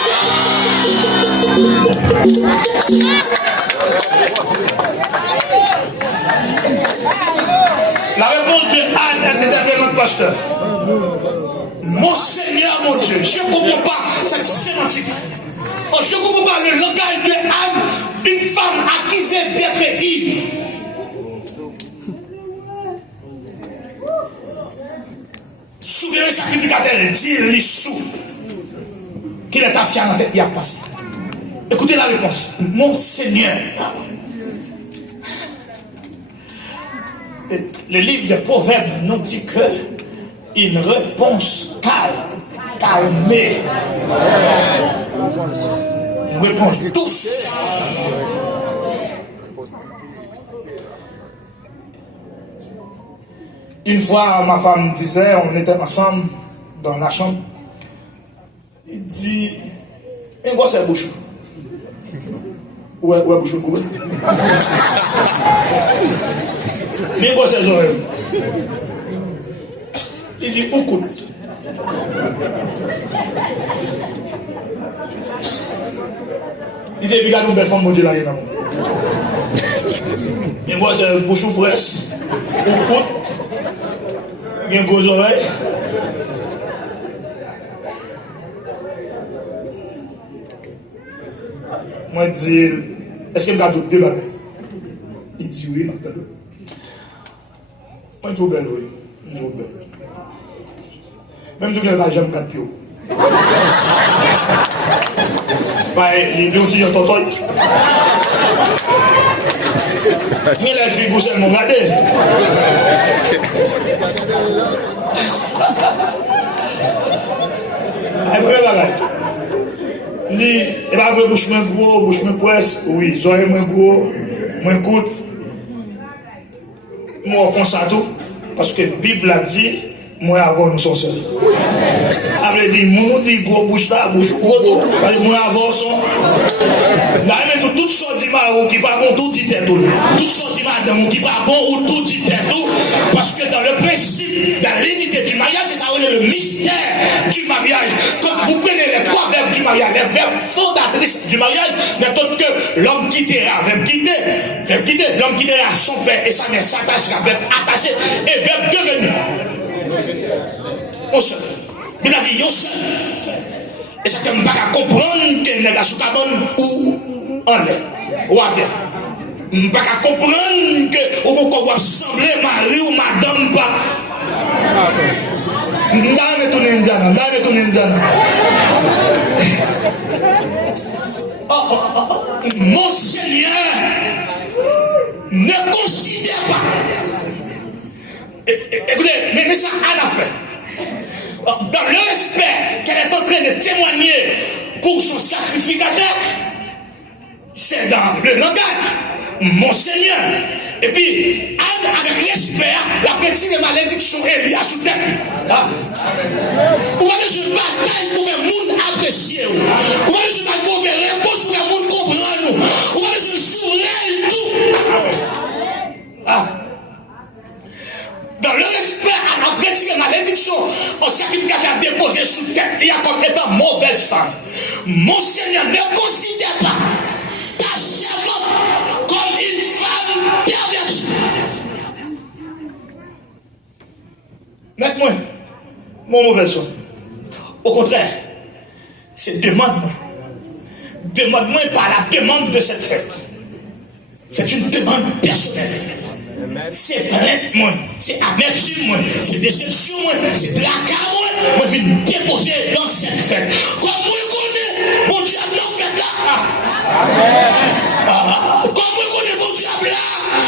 La réponse de Anne était tellement de pasteur. Mon Seigneur, mon Dieu, je ne comprends pas cette sémantique. Je ne comprends pas le langage de Anne, une femme accusée d'être ivre. Souverain sacrificateur, dit les sous. Qu'il est affiant en tête, il a passé. Écoutez la réponse. Mon Seigneur. Le livre des Proverbes nous dit que une réponse calme, calmée, une réponse douce. Une fois, ma femme disait, on était ensemble dans la chambre, il dit, et quoi c'est bouchou? Ouais, bouchou, quoi? Mais quoi c'est oreilles? Il dit, où coûte? Il dit, regarde une belle femme modèle là. Et moi, c'est bouchou presse, où coûte? Il y a une grosse oreille. Moi, je dis, est-ce qu'il y a d'autres débats? Il dit, oui, non, moi, je suis belle, oui. Je suis belle. Même si je n'ai jamais gâté. Les deux petits ont totoy. Mais les filles, vous êtes mon regardé. Il dit, et bien, vous bouche moins gros, bouche moins presse. Oui, j'aurais moins gros, moins coûte. Moi, on pense à tout. Parce que la Bible a dit, moi avant nous sommes seuls. Elle dit, mon dit gros bouche là, bouche gros, parce que moi avant son. Là, même toutes sortes d'images qui pas bon, tout dit tout. Toutes sortes d'images qui pas bon, ou tout dit tout. Parce que dans le principe, dans l'unité du mariage, c'est ça le mystère du mariage. Quand vous prenez les trois verbes du mariage, les verbes fondatrices du mariage, n'est autre que l'homme quittera, verbe quitter, l'homme quittera son père et sa mère s'attachera, verbe attaché, et verbe devenu. On se. Il a dit, yo seul. Et ça ne peut pas comprendre que n'est pas sous cabane ou en l'air, ou à terre. Je ne peux pas comprendre que vous pouvez sembler mari ou madame pas. Ndame ton Indiana. Mon Seigneur ne considère pas. Écoutez, mais ça a fait. Dans le respect qu'elle est en train de témoigner pour son sacrificateur, c'est dans le langage. Mon Seigneur. Et puis, Anne, avec respect, la petite malédiction Elia sous tête. Ou est-ce une bataille pour faire monde apprécier? Ou est-ce une mauvaise réponse pour faire monde comprendre? Ou est-ce une journée tout? Dans le respect, Anne a retiré malédiction, au sacrificateur a déposé sous tête, il y a comme étant mauvaise femme. Mon Seigneur, ne considère pas ta servante comme une femme pervertie. Maintenant, mon mauvais son. Au contraire, c'est demande-moi. Demande-moi par la demande de cette fête. C'est une demande personnelle. C'est plainte, moi. C'est amertume, moi. C'est déception, moi. C'est tracas, moi. Moi, je viens me déposer dans cette fête. Comme moi, je connais, mon Dieu a dans fête là. Comme moi, je connais, mon Dieu a là.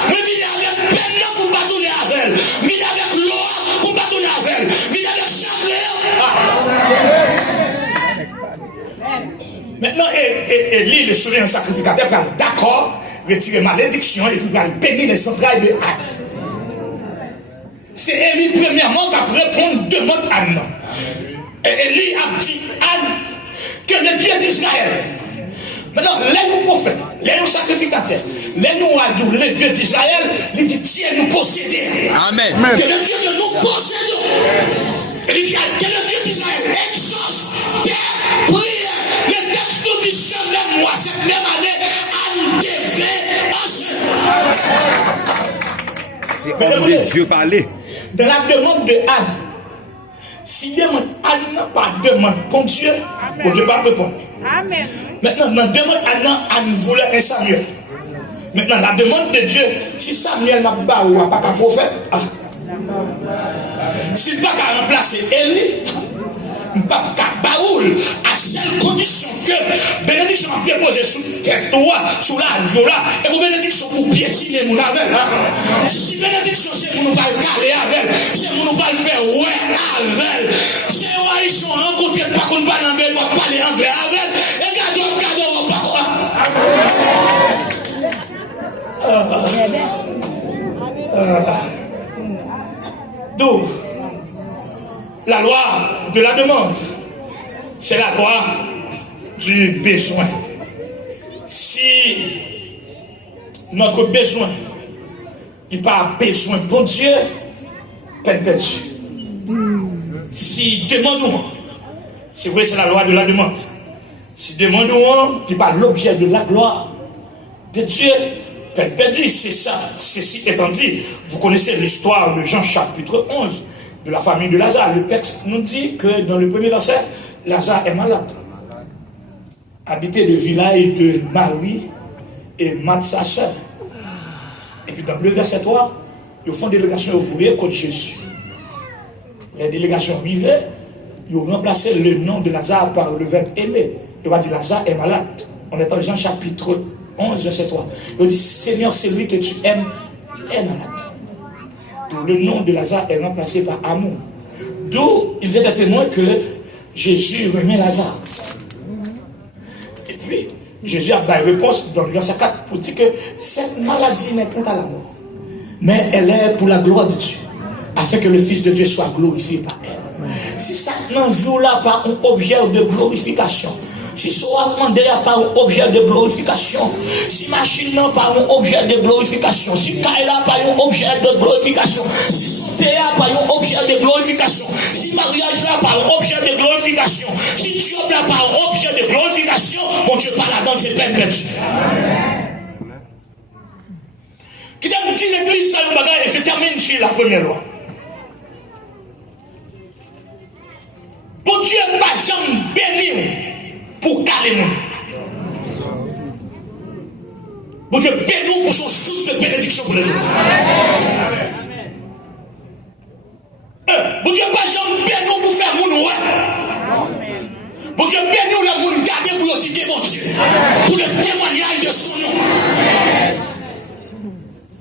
Moi, je viens avec peine pour bâtonner avec elle. Je viens avec l'eau pour bâtonner avec elle. Je viens avec chagrin. Maintenant, Élie, le souverain sacrificateur, prend d'accord, retirer malédiction et puis bénir les entrailles de Anne. C'est Élie, premièrement, qui a répondu demande à Anne. Et Élie a dit Anne que le Dieu d'Israël. Maintenant, les prophètes, les sacrificateurs, les nous le Dieu d'Israël, il dit tiens, nous posséder. Amen. Que le Dieu que nous possédons. Il dit que le Dieu d'Israël exauce tes prières. Le texte nous dit ce même mois, cette même année, Anne devait c'est homme de Dieu parler. Dans la demande de Anne, si Anne n'a pas demande pour Dieu, bon Dieu va répondre. Amen. Maintenant, dans la demande Anne voulait un Samuel. Maintenant, la demande de Dieu, si Samuel n'a pas qu'un prophète, s'il n'a pas qu'à remplacer Élie, pas qu'à Baoul, à seule condition que bénédiction a déposé sous tête toi, sous la viola, et vos bénédictions pour piétiner mon avec. Si bénédiction c'est pour nous pas caler avec, c'est pour nous pas faire ouais avec, c'est ouais ils sont rencontrés par contre pas l'anglais, pas parler anglais avec, et gardons pas quoi. D'où la loi de la demande, c'est la loi du besoin. Si notre besoin, il pas besoin pour Dieu, peine perdue. Si demandons, c'est vrai, c'est la loi de la demande. Si demandons, il pas l'objet de la gloire de Dieu, peine perdue. C'est ça. Ceci étant dit, vous connaissez l'histoire de Jean chapitre 11. De la famille de Lazare. Le texte nous dit que dans le premier verset, Lazare est malade. Habité le village de Marie et Marthe sa sœur. Et puis dans le verset 3, ils font délégation au foyer contre Jésus. Les délégations arrivaient, ils ont remplacé le nom de Lazare par le verbe aimer. Il va dire Lazare est malade. On est en Jean chapitre 11, verset 3. Il dit Seigneur, celui que tu aimes est malade. Le nom de Lazare est remplacé par amour. D'où ils étaient témoins que Jésus remet Lazare. Et puis, Jésus a une réponse dans le verset 4 pour dire que cette maladie n'est qu'à la mort. Mais elle est pour la gloire de Dieu. Afin que le Fils de Dieu soit glorifié par elle. Si ça n'en joue là par un objet de glorification, si soit demandé par un objet de glorification, si machine là par un objet de glorification, si Kaila par un objet de glorification, si santé par un objet de glorification, si mariage là par un objet de glorification, si job là par un objet de glorification, mon Dieu pas là-dedans, c'est peine perdue. Qui t'a dit l'église ça le bagage et je termine sur la première loi. Pour Dieu pas jamais béni pour caler nous. Bon Dieu, bénis-nous pour son source de bénédiction pour les autres. Bon Dieu, pas jamais bénis-nous pour faire mon ouais. Bon Dieu, bénis-nous le monde garder pour dire mon Dieu. Pour le témoignage de son nom.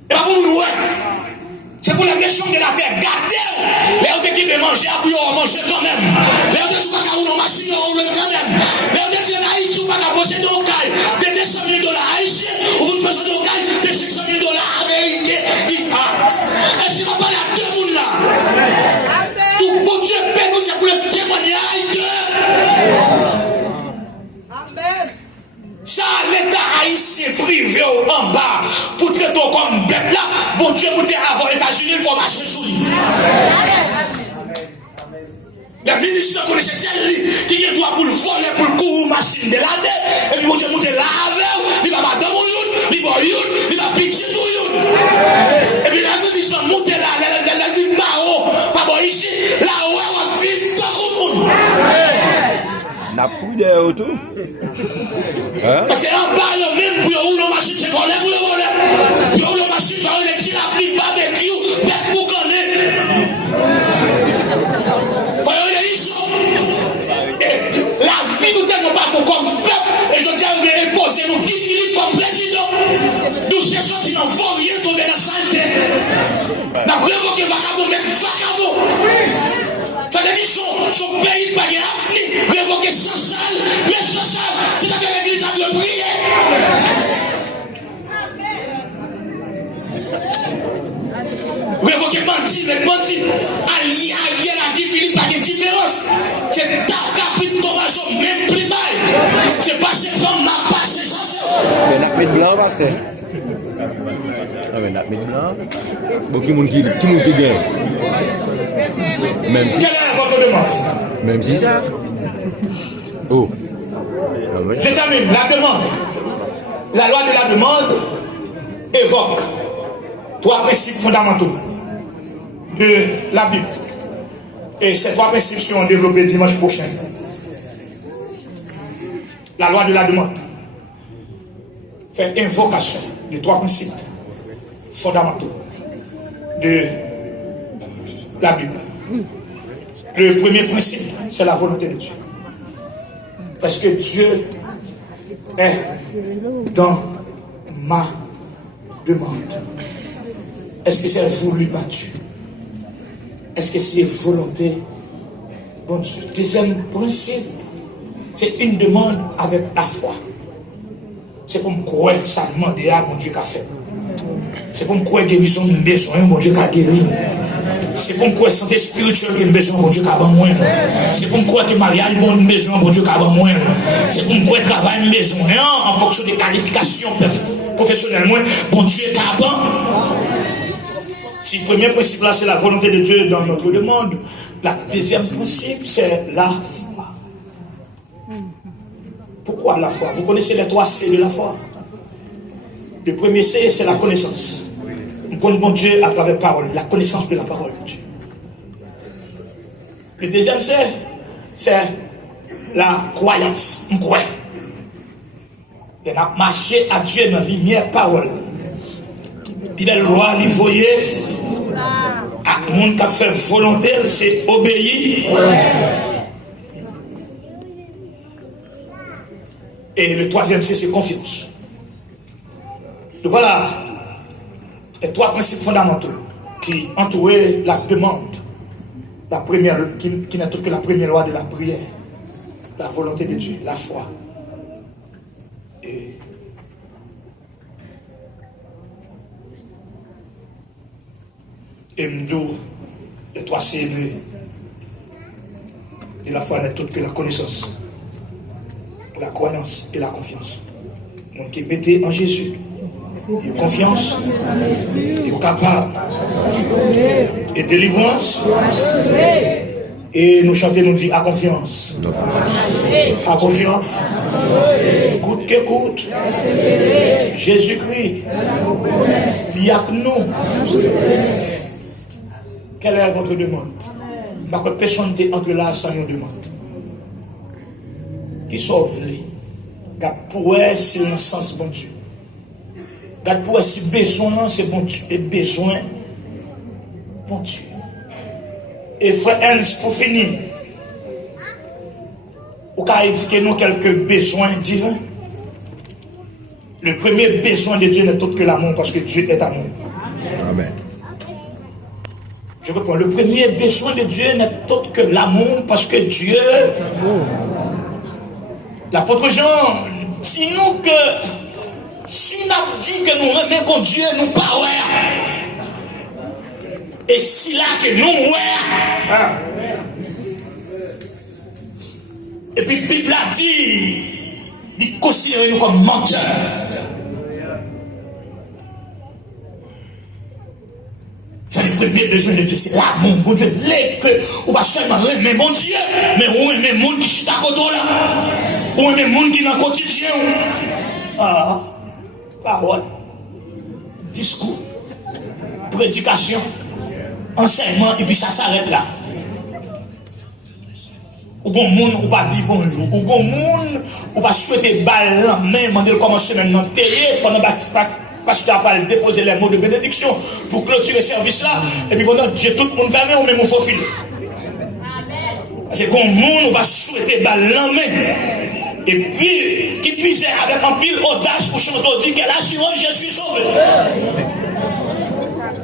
Et pas pour nous ouais. C'est pour la nation de la terre. Gardez les autres qui veulent manger à bouillon, manger quand même. Les autres qui ne sont pas machine, on le quand même. Les autres qui ne sont pas posséder au caille. Des $200 000. Le ministre connaissait celle qui a droit pour le voler, pour le courir machine de l'année. Et puis, mon Dieu, monter là avec, il va madame ou il va youn, il va pitié ou youn. Et puis, la ministre monte là, elle dit marron, pas bon ici, là où elle va vivre dans le monde. N'a plus de autour. Parce que là, bas, même pour rouler machine, c'est qu'on lève pour le voler. Pour rouler machine, ça va le petit appli, barbecue, bête pour connaître. La vie nous tellement pas pour comme peuple. Et je dis à vous, imposer nous Guy Philippe comme président. Nous sommes sortis dans le fort, rien tombé dans la saleté. Nous avons révoqué vagabond, mais vagabond. Ça veut dire son pays pas de l'avenir. Révoqué social, mais social. C'est à dire l'église a dû prier. Révoquer bandit, mais bandit. Allié à Guy Philippe, pas de différence. C'est David Thomason, même plus mal. C'est passé comme ma passe, c'est ça. Mais n'a pas de blanc, pasteur. Ah, mais n'a pas de blanc. Bon, qui moun qui gagne. Même si. Quelle est votre demande? Même si ça. Oh. Je termine. La demande. La loi de la demande évoque 3 principes fondamentaux de la Bible. Et ces 3 principes seront développés dimanche prochain. La loi de la demande fait invocation de 3 principes fondamentaux de la Bible. Le premier principe, c'est la volonté de Dieu. Parce que Dieu est dans ma demande. Est-ce que c'est voulu par Dieu? Est-ce que c'est volonté? Bon Dieu. Deuxième principe, c'est une demande avec la foi. C'est pour me croire, ça demande à mon Dieu qu'a fait. C'est pour me croire guérison de besoin, mon Dieu qu'a guéri. C'est pour me croire santé spirituelle que besoin, mon Dieu qu'a moins. C'est pour me croire que mariage, mon besoin, mon Dieu qu'a moins. C'est pour me croire travail, besoin, en fonction des qualifications professionnelles, mon Dieu qu'a bon. Si le premier principe là, c'est la volonté de Dieu dans notre demande, le deuxième principe, c'est la foi. Pourquoi la foi? Vous connaissez les 3 C de la foi. Le premier C, c'est la connaissance. On connaît mon Dieu à travers la parole, la connaissance de la parole de Dieu. Le deuxième C, c'est la croyance. On croit. On a marché à Dieu dans la lumière parole. Puis la loi, il voyait. À monde qui a fait volonté, c'est obéir. Et le troisième, c'est confiance. Donc voilà les 3 principes fondamentaux qui entourent la demande. La première, qui n'est autre que la première loi de la prière. La volonté de Dieu, la foi. Et nous, les 3 C de la foi n'est autre que la connaissance, la croyance et la confiance. Donc, qui mettez en Jésus, il y a confiance, il y a capable, et délivrance, et nous chantons, nous dit à confiance, à confiance, coûte que coûte, Jésus-Christ, il y a que nous. Quelle est votre demande? Parce que personne n'est entre là sans une demande. Qui sauve les? Garde pour elle, c'est le sens bon Dieu. Garde pour elle, si besoin, c'est bon Dieu. Et besoin, bon Dieu. Et frère Ernst, pour finir, vous pouvez indiquer nous quelques besoins divins. Le premier besoin de Dieu n'est autre que l'amour, parce que Dieu est amour. Amen. Je reprends. Le premier besoin de Dieu n'est autre que l'amour, parce que Dieu. L'apôtre Jean dit nous que si nous avons dit que nous remettons Dieu, nous pas et si là que nous et puis la Bible a dit, il considère nous comme menteurs. C'est le premier besoin de Dieu, c'est l'amour. Bon Dieu voulait que, ou pas seulement aimer mon Dieu, mais on aime le monde qui chute à côté là. On aime le monde qui est dans le quotidien. Ah, parole, discours, prédication, enseignement, et puis ça s'arrête là. Ou bon monde, ou pas dire bonjour. Ou bon monde, ou pas souhaiter balle la main, demander comment semaine dans télé, pendant parce que tu n'as pas déposé les mots de bénédiction pour clôturer le service là, et puis pendant Dieu, tout le monde fermé, ou même au faux fil. C'est bon monde, ou pas souhaiter balle la main. Et puis, qui puisse avec un pile audace pour chanter, dire quelle assurance, je suis sauvé.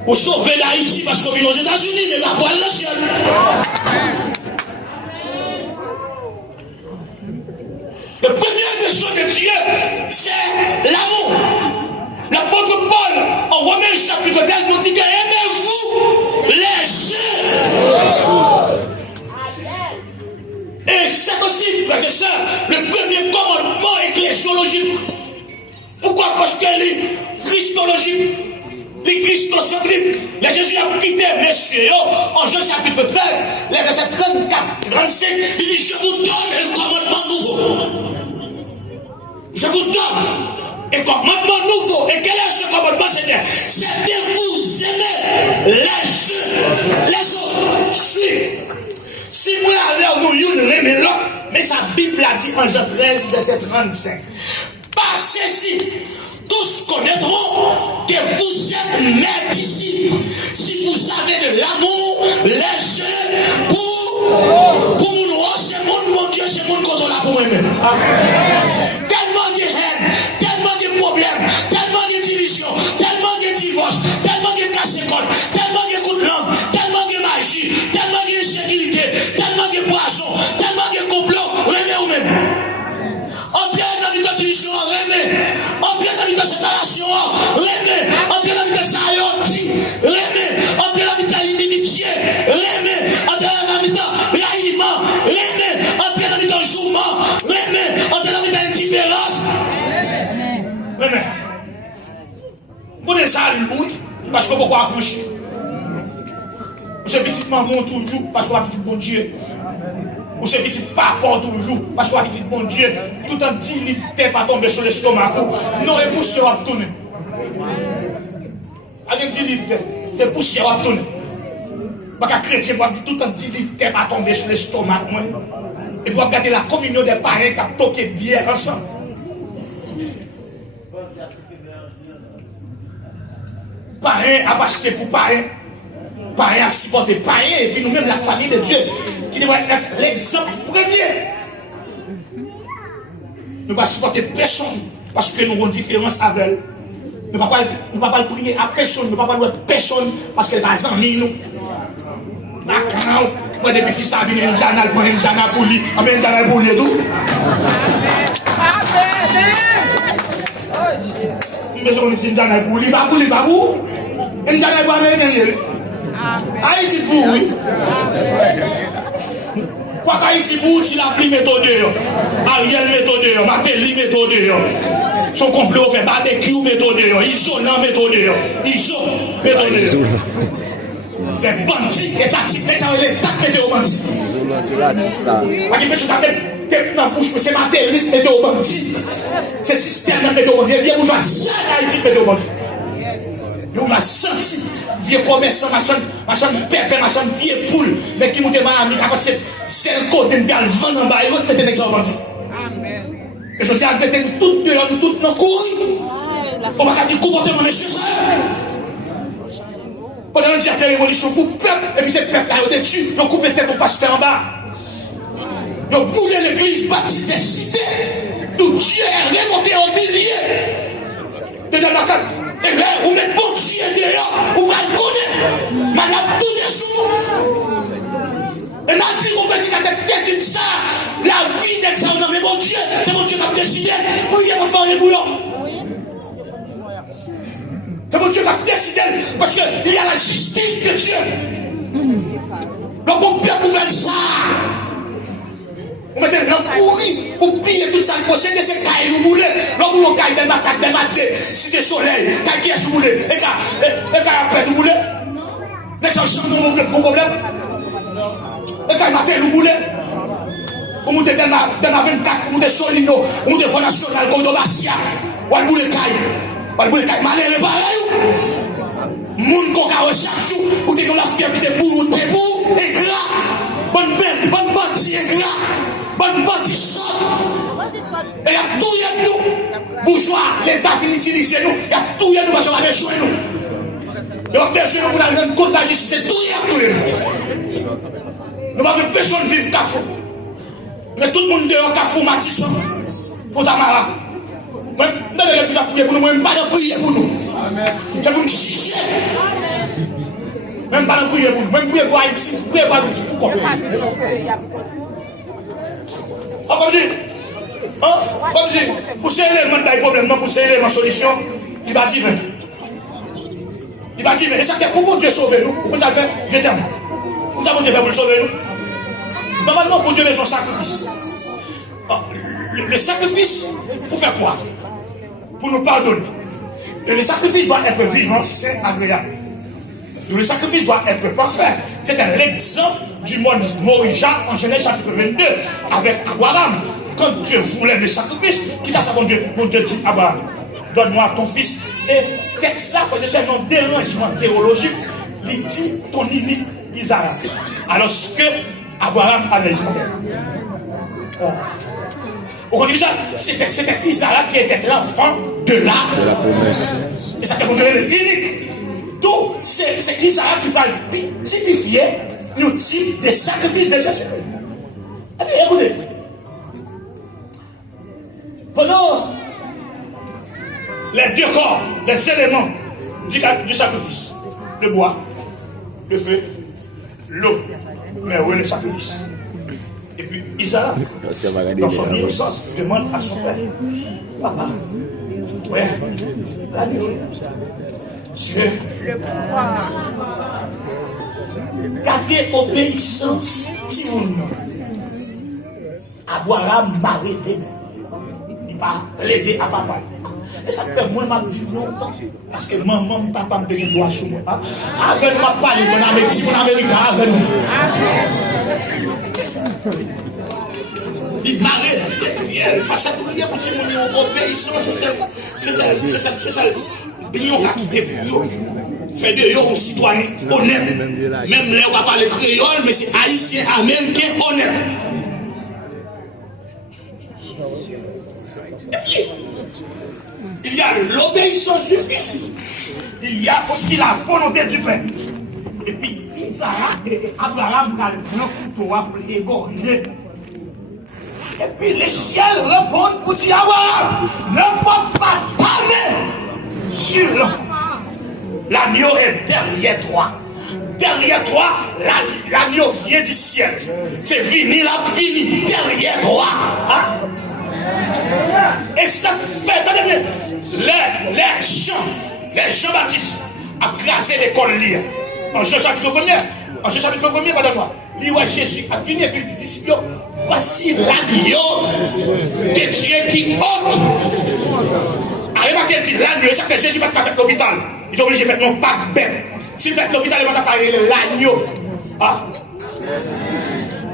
Ou sauver d'Haïti parce qu'on vit aux États-Unis, mais pas pour le ciel. Le premier besoin de Dieu, c'est l'amour. L'apôtre Paul, en Romains chapitre 13, nous dit que aimez-vous les uns. Et c'est aussi, frères et sœurs, le premier commandement ecclésiologique. Pourquoi? Parce que les christologiques, les christocentriques, les Jésus a quitté messieurs, en Jean chapitre 13, les versets 34, 35, il dit, je vous donne un commandement nouveau. Je vous donne un commandement nouveau. Et quel est ce commandement, Seigneur? C'est de vous aimer les uns les autres. Suis. Si moi, alors nous, nous l'autre, mais sa Bible a dit en Jean 13, verset 35. Par ceci, tous connaîtront que vous êtes mes disciples. Si vous avez de l'amour, les uns pour nous, c'est mon Dieu, c'est mon côté là pour moi-même. Tellement de haine, tellement de problèmes, tellement de divisions, tellement de divorces, tellement de casse-école, tellement de coups de langue, tellement de magie, tellement d'insécurité, tellement de poison, tellement de complot, remets vous-même. Entrez dans une division, remets. Entrez dans une séparation, remets. Entrez dans une saillantie, remets. Entrez dans une inimitié, remets. Entrez dans une raillement, remets. Entrez dans une jourement, remets. Entrez dans une indifférence. Remets. Vous avez ça, oui, parce que pourquoi affranchir? Vous êtes petit maman toujours, parce que vous avez petit bon Dieu. Vous êtes petit papa toujours, parce que vous avez petit bon Dieu. Tout en 10 livres, t'es pas tombé sur l'estomac. Non, et poussière va tourner. Avec 10 livres, c'est poussière va tourner. Parce que chrétien, vous avez tout en 10 livres, t'es pas tombé sur l'estomac. Et vous regardez la communion des parents qui a toqué bien ensemble. Parrain a acheté pour parrain. Parrain a supporté parrain. Et puis nous-mêmes, la famille de Dieu, qui devrait être l'exemple premier. Nous ne pas supporter personne parce que nous avons une différence avec elle. Nous ne pouvons pas prier à personne. Nous ne pouvons pas louer personne parce qu'elle va s'ennuyer nous. Moi, depuis que ça a venu, Njana pour Njana pour lui. Mais Njana pour lui et tout. Mais on dit Njana pour lui, pas pour lui, pas pour. Njana pour lui. Haïti pour oui. Quoi qu'Haïti pour, tu l'as pris méthode. Ariel méthode, Matéli méthode. Son complot fait barbecue méthode. Isolant méthode. Iso méthode. C'est bandit étatique. Mais ça veut dire tac météo bandit. C'est l'artiste là. Parce que je t'appelle tête dans la bouche, c'est Matéli météo bandit. C'est système météo bandit. Il y a bourgeois seul Haïti météo bandit. Nous l'a senti, vieux commerçant, machin pépé, machin pied poule, mais qui monte à Miami, parce que c'est le code d'un gal vent en bas, et l'autre mettait l'exemple. Amen. Et je dis à mettre tout dehors, tout dans le courir. On va dire comportement nécessaire. Pendant qu'on dit à faire révolution pour le peuple, et puis c'est le peuple là, il est dessus, ils ont coupé tête au pasteur en bas. Ils ont boulé l'église baptiste des cités, d'où Dieu est remonté au millier de Damascus. Et là, vous mettez bon Dieu dehors, vous allez connaître. Madame, tout est sous. Et là, dit, on peut dire qu'à tête ça, la vie d'examen, mais mon Dieu, c'est mon Dieu qui a décidé pour y avoir fait un bouillon. C'est mon Dieu qui a décidé parce qu'il y a la justice de Dieu. Donc, mon père pouvait ça. Vous mettez l'encourir, vous pillez tout ça, vous possédez ces cailles, vous boulez. L'homme vous caille des matats, si des soleils, caille qui est sous boulé. Et quand après, vous boulez. Mais ça change mon problème. Et quand il m'a tel ou boulé, on monte dans ma 24, on monte Solino, on monte Fonds National, Kodobassia, ou al boulé caille, malheureux pareil. Moun koka chaque jour, ou te la fièvre qui te bourre, te bourre, et gras. Bonne bâti, et gras. Bonne bâti, sort. Et y a tout, bourgeois, l'État finit d'utiliser nous, y a tout, nous, parce qu'on a besoin de nous. Donc, personne nous a rendu compte de la justice, c'est tout, nous. Nous n'avons personne vivre Kafou. Mais tout le monde dehors, Kafou, Matissan, Fontamara. Moi, dans l'église à prier pour nous, moi, je ne vais pas prier pour nous. C'est pour nous chicher. Même pas prier pour nous, même prier pour Haïti, prier pour Haïti, pourquoi? Comme je dis, pour ces éléments de problème, non, pour ces éléments de solution, il va dire. Il va dire, et ça, pour Dieu sauver nous, pour nous faire, je t'aime. Nous avons Dieu fait pour le sauver nous. Normalement, pour Dieu, son sacrifice. Le sacrifice, pour faire quoi? Pour nous pardonner. Et le sacrifice doit être vivant, sain, agréable. Donc le sacrifice doit être parfait. C'est l'exemple du monde Moïse en Genèse chapitre 22 avec Abraham. Quand Dieu voulait le sacrifice, qui t'a ça, mon Dieu dit Abraham, donne-moi ton fils. Et texte là, parce que c'est un dérangement théologique, il dit ton unique Isaac. Alors que Abraham avait dit. Vous comprenez ça? C'était Isaac qui était l'enfant de la promesse. Et ça fait qu'on dirait l'unique. Donc, c'est Isaac qui va typifier le type de sacrifice de Jésus. Eh bien, écoutez. Pendant les deux corps, les éléments du sacrifice, le bois, le feu, l'eau, mais où est le sacrifice? Et puis Isaac, dans son innocence, demande à son père, papa, ouais, l'agneau, Dieu, le pouvoir, gardez obéissance, si vous non. Abraham maré d'Éden. Il va plaider à papa. Et ça fait moi ma vie longtemps. Parce que maman, papa me donne droit sur moi. Avec moi, parler, mon américain, avec nous. Il marre, parce que pour dire petit mon obéissance, c'est ça. Bien fait pour eux. Fait de eux un citoyen honnête. Même là, on va parler créole, mais c'est haïtien, américain honnête. Il y a l'obéissance du Fils. Il y a aussi la volonté du Père. Et puis Isaac et Abraham ont le grand couteau pour égorger. Et puis les ciels répondent pour dire Abraham, ne porte pas ta main sur l'enfant. L'agneau est derrière toi. Derrière toi, l'agneau vient du ciel. C'est fini, la fini derrière toi. Hein? Et ça fait, attendez bien, les Jean-Baptiste a crasé l'école liée. En Jean chapitre 1er, pardonne-moi, l'Iwa Jésus a fini avec les disciples. Voici l'agneau de Dieu qui ôte. Remarquez, l'agneau, ça fait Jésus va te faire l'hôpital. Il est obligé de faire non pas bête. S'il fait l'hôpital, il va t'appeler l'agneau. Ah.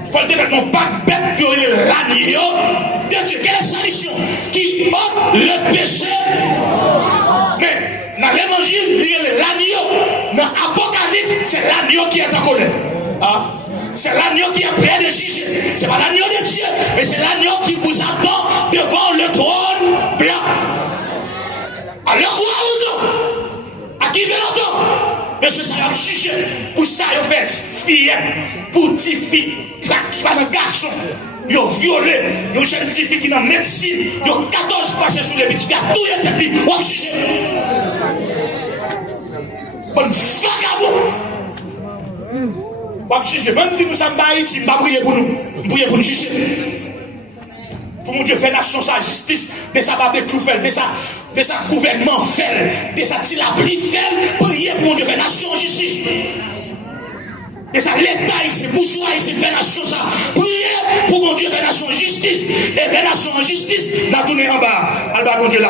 Il faut le faire non pas bête, puis l'agneau de Dieu. Quelle est sa mission? Qui ôte le péché. Mais dans l'évangile, il y a l'agneau. Dans l'Apocalypse, c'est l'agneau qui est en colère. Ah. C'est l'agneau qui est prêt de juger. Ce n'est pas l'agneau de Dieu, mais c'est l'agneau qui vous attend devant le trône blanc. Alors, quoi ou non? À qui vient l'entendre? Monsieur, ça a jugé. Pour ça, il fait fillette, pour petite fille, qui va dans garçon. Ils ont violé. Ils ont jeune petite fille qui est dans médecine. Ils ont 14 passés sur les petits filles. Tout est établi. On va juger. Bonne vagabond. On va juger. 20 nous sommes Haïti. On va prier pour nous. On prier pour nous juger. Pour mon Dieu, faire nation sa justice. De sa barbe de fait. De sa gouvernement fait. De sa tilabli fait. Prier pour mon Dieu, faire nation justice. De sa l'État ici, bourgeois ici, faire nation ça. Prier pour mon Dieu, faire nation justice. Et faire nation justice, la tournée en bas. Elle va mon Dieu là.